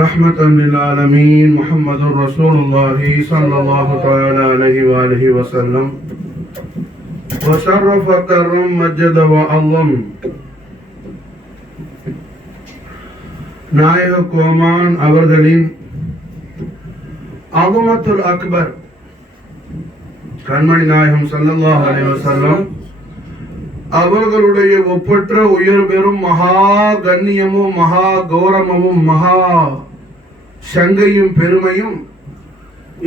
رحمة للعالمين محمد رسول الله صلى الله تعالى عليه وآله وسلم وشرف كرم مجد وعظم நாயக கோமான் அவர்களின் அஸமத்துல் அக்பர் கண்மணி நாயகம் ஸல்லல்லாஹு அலைஹி வஸல்லம் அவர்களுடைய ஒப்பற்ற உயர் பெறும் மகா கண்ணியமும் மகா கௌரவமும் மகா சங்கையும் பெருமையும்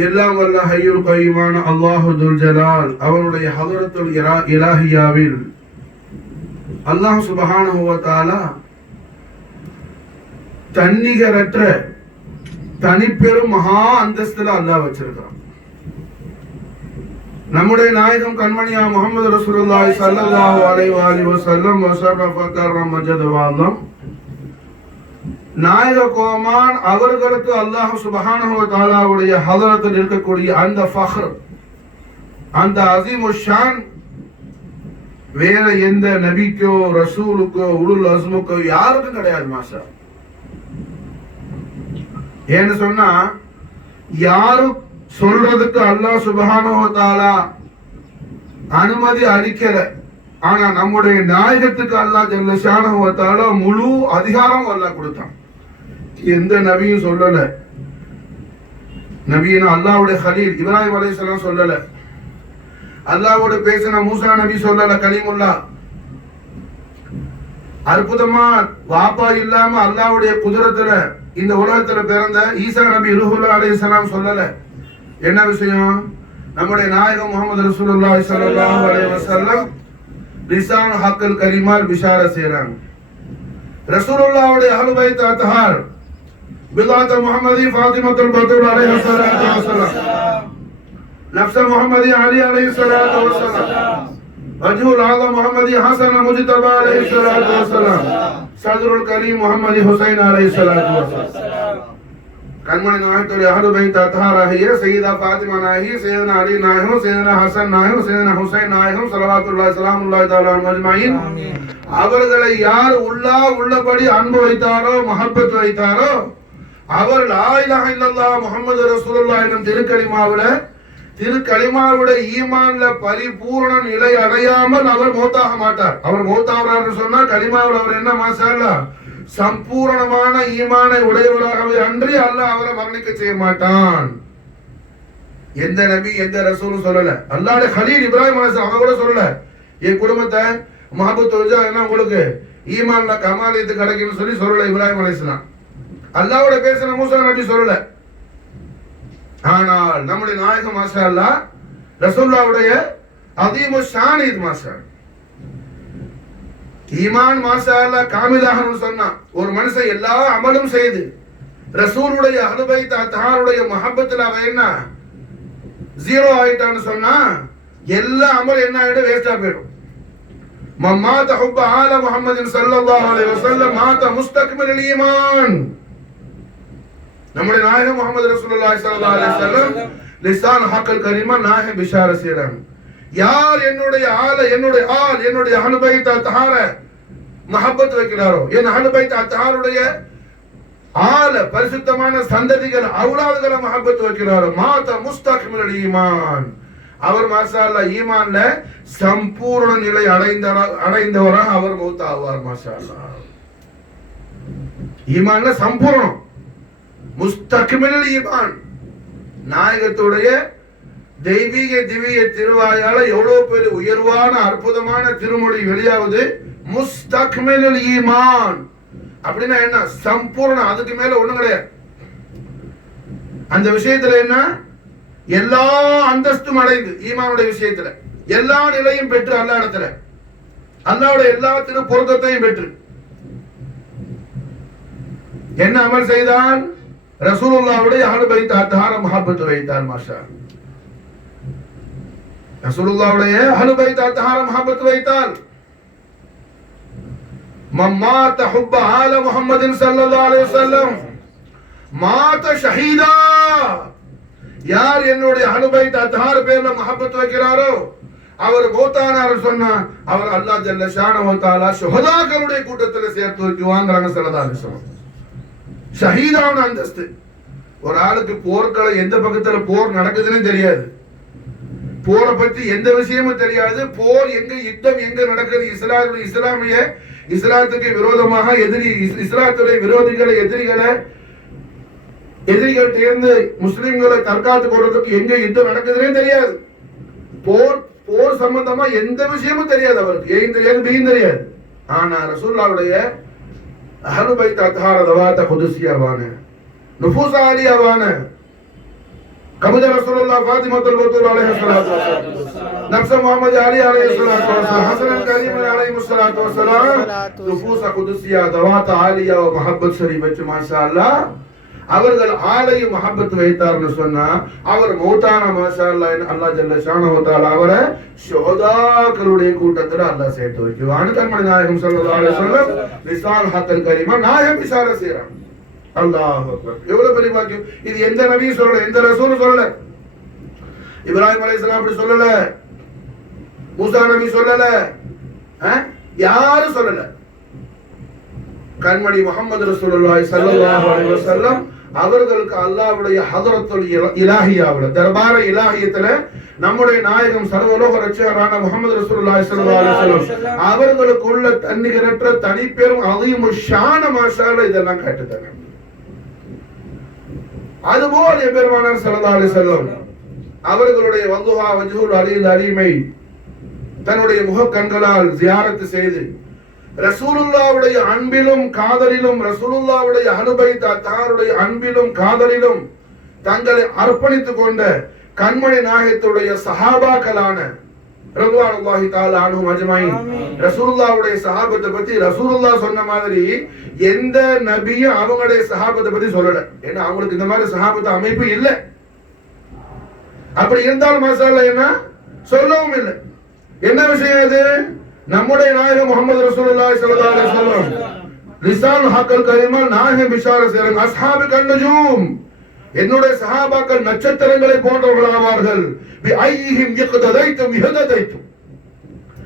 எல்லாம் வல்ல ஹய்யுல் கய்யூமான அல்லாஹு துல் ஜலால் அவருடைய ஹதரத்துல் இலாஹியாவில் அல்லாஹ் சுப்ஹானஹு வ தஆலா தன்னிகரற்ற தனிப்பெரும் மகா அந்தஸ்துல அல்லாஹ் வச்சிருக்கான். நம்முடைய நாயகம் கண்மணியா முஹம்மது ரசூலுல்லாஹி ஸல்லல்லாஹு அலைஹி வஸல்லம் வஸரஃப கர்ரம் மஜத வஅலம் நாயக கோமான் அவர்களுக்கு அல்லாஹ் சுப்ஹானஹு வ தஆலாவுடைய ஹதரத்தில் இருக்கக்கூடிய அந்த ஃபக்ர் அந்த அஸீமுஷ் ஷான் வேற எந்த நபிக்கோ ரசூலுக்கோ உலுல் அஸ்முக்கோ யாருக்கும் கிடையாது. மாஷா ஏன்னு சொன்னா யாரும் சொல்றதுக்கு அல்லாஹ் சுப்ஹானஹு வ தஆலா அனுமதி அளிக்கல. ஆனா நம்முடைய நாயகத்துக்கு அல்லாஹ் ஜல்ல ஷானஹு வ தஆலா முழு அதிகாரம் அல்லாஹ் கொடுத்தான். எந்த நபியும் சொல்லல. நபினா அல்லாஹ்வுடைய கலீல் இப்ராஹிம் அலைஹிஸ்ஸலாம் சொல்லல. அல்லாஹ்வோட பேசின மூசா நபி சொல்லல. கலீமுல்லாஹ் அற்புதமா வாப்பா இல்லாம அல்லாஹ்வுடைய குதிரத்துல இந்த உலகத்துல பிறந்த ஈசா நபி ரூஹுல்லாஹி அலைஹிஸ்ஸலாம் சொல்லல. என்ன விஷயம்? நம்முடைய நாயகம் முஹம்மது ரசூலுல்லாஹி ஸல்லல்லாஹு அலைஹி வஸல்லம் லிசான் ஹக்கல் கலிமால் பிஷாரா செய்றாங்க. ரசூலுல்லாஹ்வுடைய அஹ்லு பைத் அத்ஹார் பிலாத் முஹம்மதி ஃபாத்திமத்துல் பத்தூல் அலைஹி ஸலாத்து வஸலாம் நஃப்ஸ் முஹம்மதி அலி அலைஹி ஸலாத்து வஸலாம் வஜ்ஹுல் ஆலம் முஹம்மதி ஹசன் முஜ்தபா அலைஹி ஸலாத்து வஸலாம் சத்ருல் கரீம் முஹம்மதி ஹுசைன் அலைஹி ஸலாத்து வஸலாம் கண்மணி நாயகத்துடைய அஹ்லு பைத் அத்ஹார் ஆகிய சய்யிதா ஃபாத்திமா நாயகி, சய்யிதனா அலி நாயகம், சய்யிதனா ஹசன் நாயகம், சய்யிதனா ஹுசைன் நாயகம் ஸலவாத்துல்லாஹி ஸலாமுல்லாஹி தஆலா அஜ்மஈன் அவர்களை யார் உள்ளபடி அன்பு வைத்தாரோ மஹப்பத் வைத்தாரோ அவர் லா இலாஹ இல்லல்லாஹ் முஹம்மது ரசூலுல்லாஹ் எனும் திருக்கலிமாவுடைய ஈமான்ல பரிபூர்ண நிலை அடையாமல் அவர் மௌத்தாக மாட்டார். அவர் மௌத்தாகிறார் சொன்னா கலிமாவில் அவர் என்ன மாஷா அல்லாஹ் சம்பூர்ணமான ஈமானை உடையவராகவே அன்றி அல்லாஹ் அவரை மரணிக்க செய்ய மாட்டான். எந்த நபி எந்த ரசூலும் சொல்லல. அல்லாஹ்வுடைய கலீல் இப்ராஹிம் அலைஹிஸ்ஸலாம் அவங்க கூட சொல்லல என் குடும்பத்தை மஹபத் வச்சா என்ன உங்களுக்கு ஈமான்ல கமாலியத்து கிடைக்கும்னு சொல்லல இப்ராஹிம் அலைஹிஸ்ஸலாம். அல்லாஹ்வோட பேசின மூசா நபி சொல்லல. ஆனால் நம்முடைய நாயகம் மாஷா அல்லாஹ் ரசூலுல்லாஹ்வுடைய அஸீமுஷ் ஷான் இது மாஷா ஈமான் மாஷா அல்லாஹ் காமிலாகனு சொன்னா ஒரு மனுஷன் எல்லா அமலும் செய்து ரசூலுடைய அஹ்லு பைத் அத்ஹாருடைய மஹப்பத்துல அவன் என்ன ஜீரோ ஆயிட்டான்னு சொன்னா எல்லா அமல் என்ன ஆயிடும் வேஸ்டா போயிடும். மம்மாத ஹுப்ப ஆல முஹம்மதின் ஸல்லல்லாஹு அலைஹி வஸல்லம் மாத முஸ்தக்மிலுல் ஈமான். நம்முடைய நாயகம் முஹம்மது ரசூலுல்லாஹி ஸல்லல்லாஹு அலைஹி வஸல்லம் லிசான் ஹக்கல் கரீமா நாயகம் பிஷாரா செய்றாங்க. யார் என்னுடைய அஹ்லு பைத் அத்ஹார மஹப்பத் வைக்கிறாரோ என் அஹ்லு பைத் அத்ஹாருடைய பரிசுத்தமான சந்ததிகள் அவுலாதுகளை மஹப்பத் வைக்கிறாரோ மாத முஸ்தக்மிலுல் ஈமான் அவர் மாஷா அல்லாஹ் ஈமான்ல சம்பூர்ண நிலை அடைந்தவராக அவர் மௌத் ஆவார். மாஷா அல்லாஹ் ஈமான்ல சம்பூர்ணம் முஸ்தக்மிலுல் ஈமான் நாயகத்துடைய தெய்வீக திவ்ய திருவாயால எவ்வளவு பெரிய உயர்வான அற்புதமான திருமொழி வெளியாவது முஸ்தக்மிலுல் ஈமான் அப்படின்னா என்ன சம்பூர்ணம். அதுக்கு மேல ஒண்ணும் கிடையாது. அந்த விஷயத்துல என்ன எல்லா அந்தஸ்தும் அடைந்து ஈமானுடைய விஷயத்துல எல்லா நிலையும் பெற்று அல்லா இடத்துல அல்லாஹ்வுடைய எல்லா திரு பொருத்தத்தையும் பெற்று என்ன அமல் செய்தான்? ரசூலுல்லாஹ்வுடைய அஹ்லு பைத் அத்ஹார மஹப்பத் வைத்தார். மாஷா ரசூலுல்லாஹ்வுடைய அஹ்லு பைத் அத்ஹார மஹப்பத் வைத்தார். மம்மாத ஹுப்ப ஆல முஹம்மதின் ஸல்லல்லாஹு அலைஹி வஸல்லம் மாத ஷஹீதா. யார் என்னுடைய அஹ்லு பைத் அத்ஹார் பேர்ல மஹப்பத் வைக்கிறாரோ அவர் மௌத்தானார் சொன்னா அவர் அல்லாஹ் ஜல்ல ஷானஹு வ தஆலா ஷுஹதாக்களுடைய கூட்டத்துல சேர்த்து வைக்குவாங்கறாங்க ஸல்லல்லாஹு அலைஹி வஸல்லம். ஷஹீதான அந்தஸ்து. ஒரு ஆளுக்கு போர்க்களம் எந்த பக்கத்துல போர் நடக்குதுன்னு தெரியாது, போரை பத்தி எந்த விஷயமும் தெரியாது, போர் எங்க யுத்தம் எங்க நடக்குது, இஸ்லாத்துக்கு விரோதமாக இஸ்லாத்துடைய விரோதிகளை எதிரிகள் தேர்ந்து முஸ்லிம்களை தற்காத்துக் கொள்றதுக்கு எங்க யுத்தம் நடக்குதுன்னே தெரியாது. போர் சம்பந்தமா எந்த விஷயமும் தெரியாது அவருக்கு, ஏன் தெரியாது பீன் தெரியாது. ஆனா ரசூலுல்லாஹ்வுடைய அஹ்லு பைத் அத்ஹார தவாத குதுஸியாவான நுஃபூஸ் ஆலியாவான கபஜ ரசூலுல்லாஹ் ஃபாத்திமத்துல் பத்தூல் அலைஹிஸ்ஸலாத்து வஸலாம், நஃப்ஸ முஹம்மது அலி அலைஹிஸ்ஸலாத்து வஸலாம், ஹஸன் கரீம் அலைஹிஸ்ஸலாத்து வஸலாம், நுஃபூஸ் குதுஸியா தவாத ஆலியா வ மஹப்பத் ஷரீஃப் வச்சு மாஷாஅல்லாஹ் அவர்கள் ஆலையும் மஹப்பத் வைத்தார்னு சொன்னா அவர் மௌத்தான மாஷாஅல்லாஹ் அல்லாஹ் ஜல்ல ஷானஹு வ தஆலா அவரை ஷுஹதாக்களுடைய கூட்டத்துல அல்லாஹ் சேர்த்து வைக்குவான்னு கண்மணி நாயகம் ஸல்லல்லாஹு அலைஹி வஸல்லம் லிசான் ஹக்கல் கரீமா நாயகம் இஷாரா செய்றாங்க. அல்லாஹ் அக்பர், எவ்வளவு பெரிய பாக்கியம். இது எந்த நபியும் சொல்லல, எந்த ரசூலும் சொல்லல. இப்ராஹிம் அலைஹிஸ்ஸலாம் அப்படி சொல்லல, மூசா நபி சொல்லல, யாரும் சொல்லல. கண்மணி முஹம்மது ரசூலுல்லாஹி ஸல்லல்லாஹு அலைஹி வஸல்லம் அவர்களுக்கு அல்லாஹ்வுடைய ஹதரத்துல் இலாஹியாவுல தர்பார இலாஹியத்துல நம்முடைய நாயகம் சர்வலோக ரட்சகரான முஹம்மது ரசூலுல்லாஹி ஸல்லல்லாஹு அலைஹி வஸல்லம் அவர்களுக்கு உள்ள தன்னிகரற்ற தனிப்பெரும் அலீமு ஷான மாஷாஅல்லாஹ் இதெல்லாம் காட்டுறாங்க. அதுபோல் எபெருமானார் ஸல்லல்லாஹு அலைஹி வஸல்லம் அவர்களுடைய வதுஹா வஜ்ஹுல் அலீல் அலீமை தன்னுடைய முகக்கண்களால் ஜியாரத் செய்து ரசூலுல்லாஹ்வுடைய அன்பிலும் காதலிலும் ரசூலுல்லாஹ்வுடைய அஹ்லு பைத் அத்ஹாருடைய அன்பிலும் காதலிலும் தங்களை அர்ப்பணித்துக் கொண்ட கண்மணி நாயகத்துடைய சஹாபாக்களான ரضوانுல்லாஹி தஆலா அன்ஹும் அஜ்மஈன் ரசூலுல்லாஹ்வுடைய சஹாபத்தை பத்தி ரசூலுல்லாஹ் சொன்ன மாதிரி எந்த நபியும் அவங்களுடைய சஹாபத்தை பத்தி சொல்லல. ஏன்னா அவங்களுக்கு இந்த மாதிரி சஹாபத்து அமைப்பு இல்ல. அப்படி இருந்தாலும் மாஷாஅல்லாஹ் என்ன சொல்லவும் இல்லை. என்ன விஷயம் அது? நம்முடைய நாயகம் முஹம்மது ரசூலுல்லாஹி ஸல்லல்லாஹு அலைஹி வஸல்லம் லிசான் ஹக்கல் கரீமா நாயகம் இஷாரா செய்றாங்க. அஸ்ஹாபு கன்னஜூம், என்னுடைய சஹாபாக்கள் நட்சத்திரங்களை போன்றவர்களாவார்கள். பி ஐஹிம் யக்ததைத்தும் யஹததைத்தும்,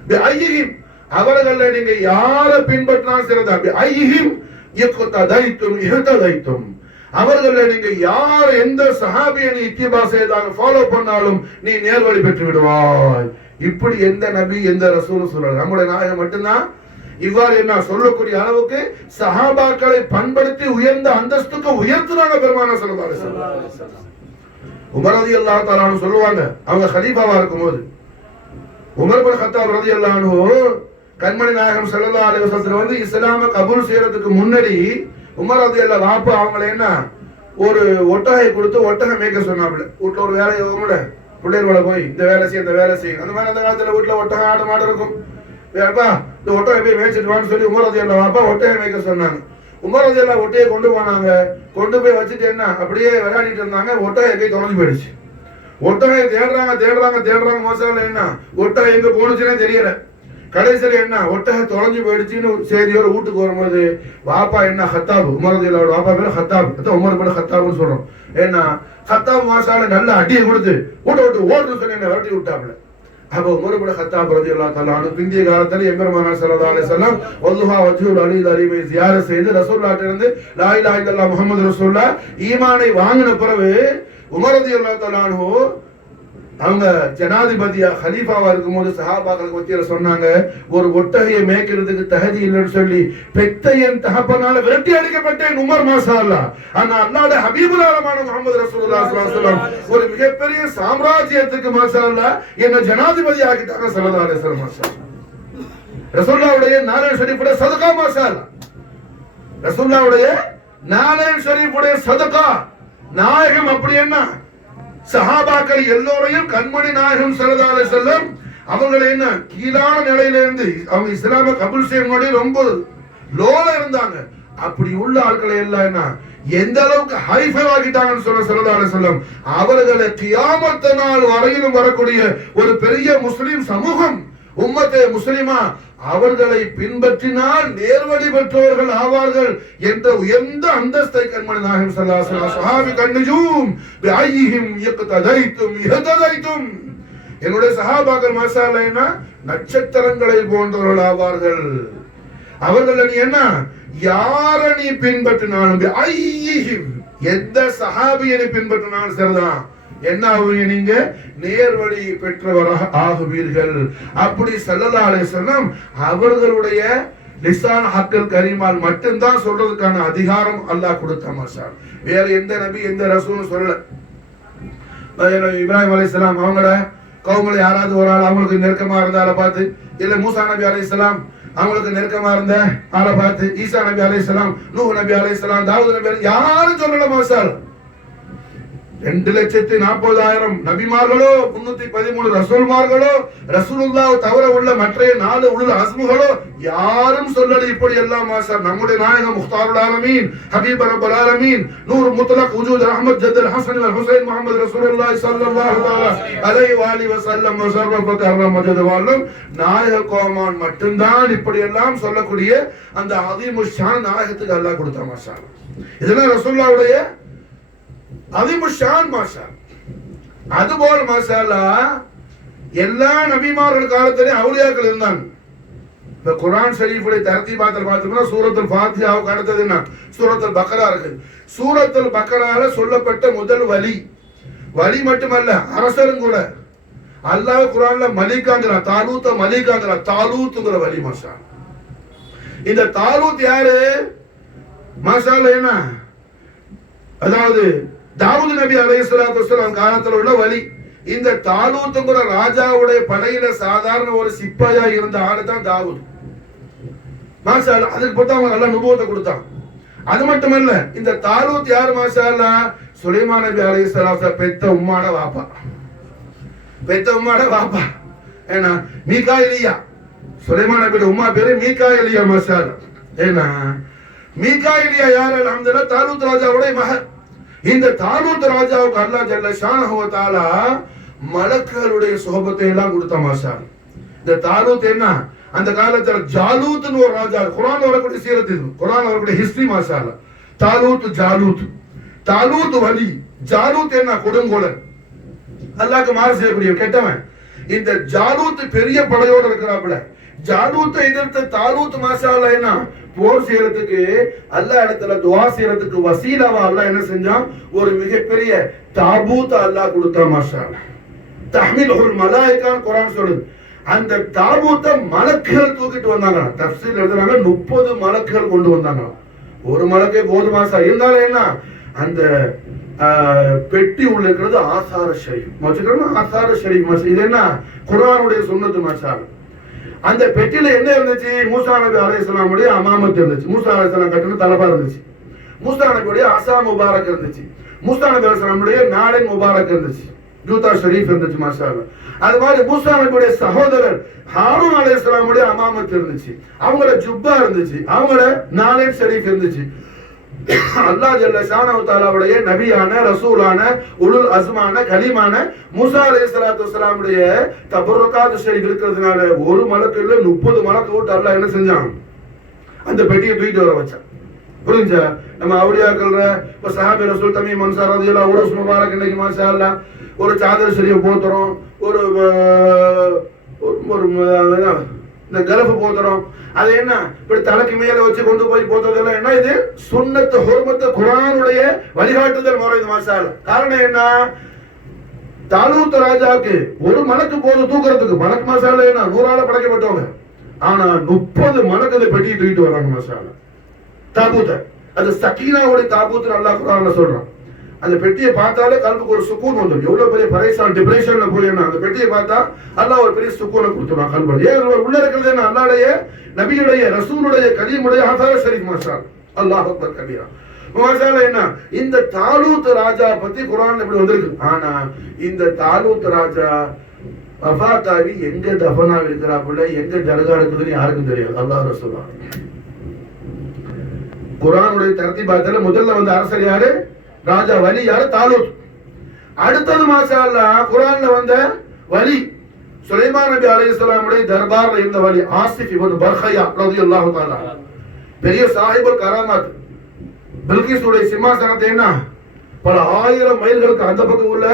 பி ஐஹிம் அவர்களை நீங்க யாரை பின்பற்றினா சிறந்தா, பி ஐஹிம் யக்ததைத்தும் யஹததைத்தும் அவர்களை நீங்க யார் எந்த சஹாபியை நீ இத்திபா செய்தாலும் ஃபாலோ பண்ணாலும் நீ நேர்வழி பெற்று விடுவாய். இப்படி எந்த நபி எந்த ரசூல் சொல்லல. நம்முடைய நாயகம் மட்டும்தான் இவ்வாறு என்ன சொல்லக்கூடிய அளவுக்கு சஹாபாக்களை பண்படுத்தி உயர்ந்த அந்தஸ்துக்கு உயர்த்துறாங்க பெருமானார் ஸல்லல்லாஹு அலைஹி வஸல்லம். உமர் ரலியல்லாஹு தஆலா அன்ஹு சொல்லுவாங்க, அவங்க கலீஃபாவா இருக்கும்போது உமர் இப்னு கத்தாப் ரலியல்லாஹு அன்ஹு கண்மணி நாயகம் ஸல்லல்லாஹு அலைஹி வஸல்லம் வந்து இஸ்லாமை கபூல் செய்யறதுக்கு முன்னாடி உமர் ரலியல்லாஹு வாப்பா அவங்கள என்ன ஒரு ஒட்டகை கொடுத்து ஒட்டகை மேய்க்க சொன்னாப்ல. வீட்டுல ஒரு வேலை இவங்கள பிள்ளைகளோட போய் இந்த வேலை செய்ய இந்த வேலை செய்யும். அந்த மாதிரி அந்த காலத்துல வீட்டுல ஒட்டகை ஆடு மாடு இருக்கும். வேப்பா இந்த ஒட்டகை போய் மேய்ச்சிட்டு வான்னு சொல்லி உமர் ரலியல்லாஹு வாப்பா ஒட்டகை மேய்க்க சொன்னாங்க. உமர் ரலியல்லாஹு ஒட்டையை கொண்டு போனாங்க. கொண்டு போய் வச்சுட்டு என்ன அப்படியே விளையாடிட்டு இருந்தாங்க. ஒட்டகை போய் தொலைஞ்சு போயிடுச்சு. ஒட்டகை தேடுறாங்க மோசால என்ன ஒட்டகை எங்க போனுச்சுன்னே தெரியல. கடைசியில என்ன ஒட்டகை தொலைஞ்சு போயிடுச்சுன்னு செய்தியோட வீட்டுக்கு வரும்போது வாப்பா என்ன ஹத்தாபு, உமர் ரலியல்லாஹு வாப்பா பேரு ஹத்தாபு, உமர் பேரு ஹத்தாபுன்னு சொல்றோம். ஏன்னா ஹத்தாபு மாசால நல்ல அடியை கொடுத்து விட்டு ஓடுன்னு சொல்லி என்ன விரட்டி விட்டாப்ல. அப்போ உமர் இப்னு கத்தாப் ரலியல்லாஹு தஆலா அன்ஹு பிந்திய காலத்துல எம்பெருமானார் ஸல்லல்லாஹு அலைஹி வஸல்லம் வல்லுஹா வஜ்ஹுல் அலீல் அலீமை ஜியாரத் செய்து ரசூலுல்லாஹ்ட்ட இருந்து லா இலாஹா இல்லல்லாஹ் முஹம்மது ரசூலுல்லாஹ் ஈமானை வாங்கின பிறகு உமர் ரலியல்லாஹு தஆலா அன்ஹு அவங்க ஜனாதிபதியா ஹலீஃபாவா இருக்கும்போது சஹாபாக்களுக்கு மத்தியில சொன்னாங்க, ஒரு ஒட்டகையை மேய்க்கிறதுக்கு தகுதி இல்லைன்னு சொல்லி பெத்த என் தகப்பனால விரட்டி அடிக்கப்பட்டேன் உமர் மாஷாஅல்லாஹ். ஆனா அல்லாஹ்வுடைய ஹபீபுல் ஆலமான முஹம்மது ரசூலுல்லாஹி ஸல்லல்லாஹு அலைஹி வஸல்லம் ஒரு மிகப்பெரிய சாம்ராஜ்யத்துக்கு மாஷாஅல்லாஹ் என்ன ஜனாதிபதி ஆக்கிட்டாங்க ஸல்லல்லாஹு அலைஹி வஸல்லம் மாஷாஅல்லாஹ். ரசூலுல்லாஹ்வுடைய நாராயண் ஷரீஃபுடைய சதகா மாஷாஅல்லாஹ். ரசூலுல்லாஹ்வுடைய நாராயண் ஷரீஃபுடைய சதகா நாயகம் அப்படி என்ன சஹாபாக்கள் எல்லோரையும் கண்மணி நாயகம் ஸல்லல்லாஹு அலைஹி வஸல்லம் அவங்களை என்ன கீழான நிலையில இருந்து அவங்க இஸ்லாமை கபூல் செய்ய ரொம்ப லோல இருந்தாங்க. அப்படி உள்ள ஆட்களை எல்லாம் என்ன எந்த அளவுக்கு ஹைஃபை ஆகிட்டாங்கன்னு சொல்ல ஸல்லல்லாஹு அலைஹி வஸல்லம் அவர்களை கியாமத் நாள் வரையிலும் வரக்கூடிய ஒரு பெரிய முஸ்லிம் சமூகம் உம்மத்தே முஸ்லிமா அவர்களை பின்பற்றினால் நேர்வழி பெற்றவர்கள் ஆவார்கள் என்ற உயர்ந்த அந்தஸ்தை கண்மணி நாயகம் ஸல்லல்லாஹு அலைஹி வஸல்லம் சஹாபி கன்னஜூம் பிஐஹிம் யக்ததைத்தும் யஹததைத்தும் என்னுடைய சஹாபாக்கள் மாஷாஅல்லாஹ் நட்சத்திரங்களை போன்றவர்கள் ஆவார்கள். அவர்கள் என்ன யார நீ பின்பற்றினாலும் எந்த சஹாபியை பின்பற்றினாலும் சரிதான், என்ன ஆகுவீங்க? நீங்க நேர்வழி பெற்றவராக ஆகுவீர்கள். அப்படி ஸல்லல்லாஹு அலைஹி வஸல்லம் அவர்களுடைய லிசான் ஹக்கல் கரீமால் மட்டும்தான் சொல்றதுக்கான அதிகாரம் அல்லாஹ் கொடுத்த மாஷா. வேற எந்த நபி எந்த ரசூலும் சொல்லல. இப்ராஹிம் அலைஹிஸ்ஸலாம் அவங்கள கவுமல யாராவது ஒரு ஆள் அவங்களுக்கு நெருக்கமா இருந்த ஆளை பார்த்து, இல்ல மூசா நபி அலைஹிஸ்ஸலாம் அவங்களுக்கு நெருக்கமா இருந்த ஆளை பார்த்து, ஈசா நபி அலைஹிஸ்ஸலாம், நூஹ் நபி அலைஹிஸ்ஸலாம், தாவூத் நபி, யாரும் சொல்லல மாஷா. 2,40,000 நபிமார்களோ 313 ரசூல்மார்களோ ரசூலுல்லாஹ் தவிர உள்ள மற்ற 4 உலுல் அஸ்முகளோ யாரும் சொல்லல இப்படி எல்லாம் மாஷா. நம்முடைய நாயகம் முக்தாருல் ஆலமீன் ஹபீப் ரப்பல் ஆலமீன் நூர் முத்லக் வஜூத் ரஹ்மத் ஜத்தல் ஹஸன் வல் ஹுசைன் முஹம்மது ரசூலுல்லாஹ் ஸல்லல்லாஹு அலைஹி வஆலிஹி வஸல்லம் வஸர்ரஃப கர்ரம் மஜதுவாலும் நாயக கோமான் மட்டும்தான் இப்படி எல்லாம் சொல்லக்கூடிய அந்த அதீமுஷ் ஷான் நாயகத்துக்கு அல்லாஹ் கொடுத்த மாஷா. இதெல்லாம் ரசூலுல்லாஹ்வுடைய அதிமுஷான் மாஷா. அதுபோல் மாஷால்லா எல்லா நபிமார்கள் காலத்திலேயும் அவுலியாக்கள் இருந்தாங்க. இந்த குர்ஆன் ஷரீஃபுடைய தர்தீபாத்தில் பார்த்தோம்னா சூரத்துல் ஃபாத்திஹாவுக்கு அடுத்தது என்ன? சூரத்துல் பக்ரா இருக்கு. சூரத்துல் பக்ரால சொல்லப்பட்ட முதல் வலி மட்டுமல்ல, அரசரும் கூட. அல்லாஹ் குர்ஆன்ல மலிக்காங்கற தாலூத் மலிக்காங்கற தாலூத்ங்கற வலி மாஷா. இந்த தாலூத் யாரு மாஷால்லா? என்ன அதாவது தாவூத் நபி அலைஹிஸ்ஸலாத்து வஸலாம் காலத்துல உள்ள வலி. இந்த தாலூத்ங்கற ராஜாவுடைய படையில சாதாரண ஒரு சிப்பாயா இருந்த ஆளு தான் தாவூத் மாஷாஅல்லாஹ். அதுக்கு பார்த்தா அவங்க நல்ல நுபுவத்தை கொடுத்தான். அது மட்டுமல்ல, இந்த தாலூத் யார் மாஷாஅல்லாஹ்? சுலைமான் நபி அலைஹிஸ்ஸலாத்து பெத்த உம்மாட வாப்பா. ஏன்னா மீகாயிலியா, சுலைமான் நபியோட உம்மா பேரு மீகாயிலியா மாஷாஅல்லாஹ். ஏன்னா மீகாயிலியா யார்? அல்ஹம்துலில்லாஹ் தாலூத் ராஜாவுடைய மகன். இந்த தாலூத் ராஜாவுக்கு அல்லாஹ் ஜல்ல ஷானஹு வ தஆலா மலக்குகளுடைய சுஹபத்தை எல்லாம் கொடுத்த மாஷா. இந்த தாலூத் என்ன, அந்த காலத்துல ஜாலூத்னு ஒரு ராஜா, குர்ஆன்ல வரக்கூடிய சீரத் இது, குர்ஆன்ல வரக்கூடிய ஹிஸ்டரி மாஷாஅல்லாஹ். தாலூத் வலி, ஜாலூத் என்ன கொடுங்கோலன், அல்லாஹ்க்கு மாறு செய்யக்கூடிய கெட்டவன். இந்த ஜாலூத் பெரிய படையோட இருக்கிறாப்ல. ஜாலூத்தை எதிர்த்து தாலூத் மாஷாஅல்லாஹ் என்ன போர் செய்யறதுக்கு அல்லாஹ் இடத்துல துஆ செய்யறதுக்கு வசீலாவா அல்லாஹ் என்ன செஞ்சான்? ஒரு மிகப்பெரிய தாபூத் அல்லாஹ் கொடுத்தா மாஷாஅல்லாஹ். தஹ்மிலுல் மலாயிகான் குர்ஆன் சொல்லுது. அந்த தாபூத்தை மலக்குகள் தூக்கிட்டு வந்தாங்க. தஃப்சீர் எழுதுறாங்க 30 மலக்குகள் கொண்டு வந்தாங்க. ஒரு மலக்கே போதுமா சார்? இருந்தாலும் என்ன, அந்த பெட்டி உள்ள இருக்கிறது ஆசார ஷரீஃப். ஆசார ஷரீஃப் இது என்ன? குர்ஆனுடைய சுன்னத்து மாஷாஅல்லாஹ். அந்த பெட்டியில என்ன இருந்துச்சு? மூசா நபி அலைஹிஸ்ஸலாம் உடைய அமாமத் இருந்துச்சு. மூசா அலைஹிஸ்ஸலாம் கட்டின தலபா இருந்துச்சு. மூசா நபியுடைய அஸா முபாரக் இருந்துச்சு. மூசா நபி அலைஹிஸ்ஸலாம் உடைய நாளின் முபாரக் இருந்துச்சு. ஜூதா ஷரீஃப் இருந்துச்சு மாஷாஅல்லாஹ். அது மாதிரி மூசா நபியுடைய சகோதரர் ஹாரூன் அலைஹிஸ்ஸலாம் உடைய அமாமத் இருந்துச்சு. அவங்களோட ஜுப்பா இருந்துச்சு. அவங்களோட நாளின் ஷரீஃப் இருந்துச்சு. அல்லாஹ் ஜல்ல ஷானஹு தஆலாவுடைய நபியான ரசூலான உலுல் அஸ்மான கலீமான மூசா அலைஹிஸ்ஸலாத்து வஸலாம் உடைய தபர்ருகாத் ஷரீஃப் இருக்கிறதுனால ஒரு மலக்கு இல்ல 30 மலக்கு விட்டு அல்லாஹ் என்ன செஞ்சான்? அந்த பெட்டியை தூக்கிட்டு வர வச்சான். புரிஞ்சா? நம்ம அவுலியாக்கள் இப்ப சஹாபி ரசூல் தமீம் அன்சார் ரலியல்லாஹு உருஸ் முபாரக் இன்னைக்கு மாஷாஅல்லாஹ் ஒரு சாதர் ஷரீஃப் போத்துறோம், ஒரு இந்த கலஃப் போத்துறோம். அது என்ன இப்படி தலைக்கு மேல வச்சு கொண்டு போய் போத்ததெல்லாம் என்ன? இது சுன்னத்து ஹுர்மத்து குர்ஆனுடைய வழிகாட்டுதல் முறை இது மாஷாஅல்லாஹ். காரணம் என்ன? தாலூத் ராஜாக்கு ஒரு மலக்கு போது தூக்குறதுக்கு. மலக்கு மாஷாஅல்லாஹ் என்ன 100 ஆள படைக்கப்பட்டவங்க. ஆனா 30 மலக்கு அந்த பெட்டியை தூக்கிட்டு வராங்க மாஷாஅல்லாஹ். தாபூத் அது சகீனாவுடைய தாபூத் அல்லாஹ் குர்ஆன்ல சொல்றான். அந்த பெட்டியை பார்த்தாலே கல்புக்கு ஒரு சுக்கூன் வந்துடும். எவ்வளவு பெரிய பரேசான் டிப்ரெஷன்ல போய் அந்த பெட்டியை பார்த்தா அல்லாஹ் ஒரு பெரிய சுக்கூனை கொடுத்துருவான் கல்புல. ஏன் உள்ள இருக்கிறது என்ன? அல்லாஹ்வுடைய நபியுடைய ரசூலுடைய கலீமுடைய ஆசார ஷரீஃப் மாஷாஅல்லாஹ். அல்லாஹ் அக்பர் கபீரா மாஷாஅல்லாஹ். என்ன இந்த தாலூத் ராஜா பத்தி குர்ஆன்ல இப்படி வந்திருக்கு. ஆனா இந்த தாலூத் ராஜா வஃபாத்தாகி எங்க தஃபனா இருக்கிறாப்புல, எங்க தர்கா இருக்குதுன்னு யாருக்கும் தெரியாது. அல்லாஹ் ரசூலுல்லாஹ் குர்ஆனுடைய தர்தீபாத்துல முதல்ல வந்த அரசர் யாரு? ராஜா வலி யாரு? தாலூத். அடுத்தது மாஷாஅல்லாஹ் குர்ஆன்ல வந்த வலி சுலைமான் நபி அலைஹிஸ்ஸலாம் உடைய தர்பார்ல இருந்த வலி ஆசிஃப் இப்னு பர்ஹயா ரலியல்லாஹு தஆலா. பெரிய சாஹிபுல் கராமத். பில்கிஸ் உடைய சிம்மாசனத்தை என்ன பல 1000 மைல்களுக்கு அந்த பக்கம் உள்ள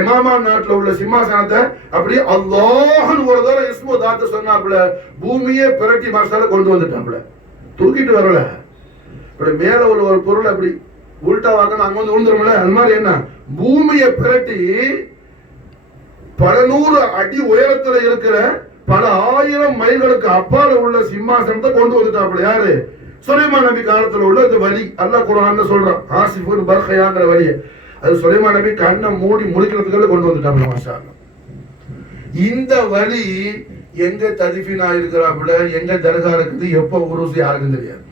எமாமான் நாட்டுல உள்ள சிம்மாசனத்தை அப்படியே அல்லாஹ்னு ஒரு தடவை இஸ்மு தாத்து சொன்னாப்ல பூமியே பிரட்டி மாஷாஅல்லாஹ் கொண்டு வந்துட்டாப்ல. தூக்கிட்டு வரல, அப்படி மேல உள்ள ஒரு பொருள் அப்படி உள்டா வாக்கணும் அங்க வந்து விழுந்துருமில்ல, அது மாதிரி என்ன பூமியை பிரட்டி பல நூறு அடி உயரத்துல இருக்கிற பல ஆயிரம் மைல்களுக்கு அப்பால உள்ள சிம்மாசனத்தை கொண்டு வந்துட்டாப்ல. யாரு? சுலைமான் நபி காலத்துல உள்ள இந்த வலி. அல்லாஹ் குர்ஆன்ல சொல்றான் ஆசிஃபுல் பர்ஹயாங்கிற வலியை. அது சுலைமான் நபி கண்ணை மூடி முடிக்கிறதுக்குள்ள கொண்டு வந்துட்டாப்ல. மாஷா அல்லாஹ். இந்த வலி எங்க ததிஃபினா இருக்கிறாப்புல, எங்க தர்கா இருக்குது, எப்போ உருசு யாருக்கும் தெரியாது.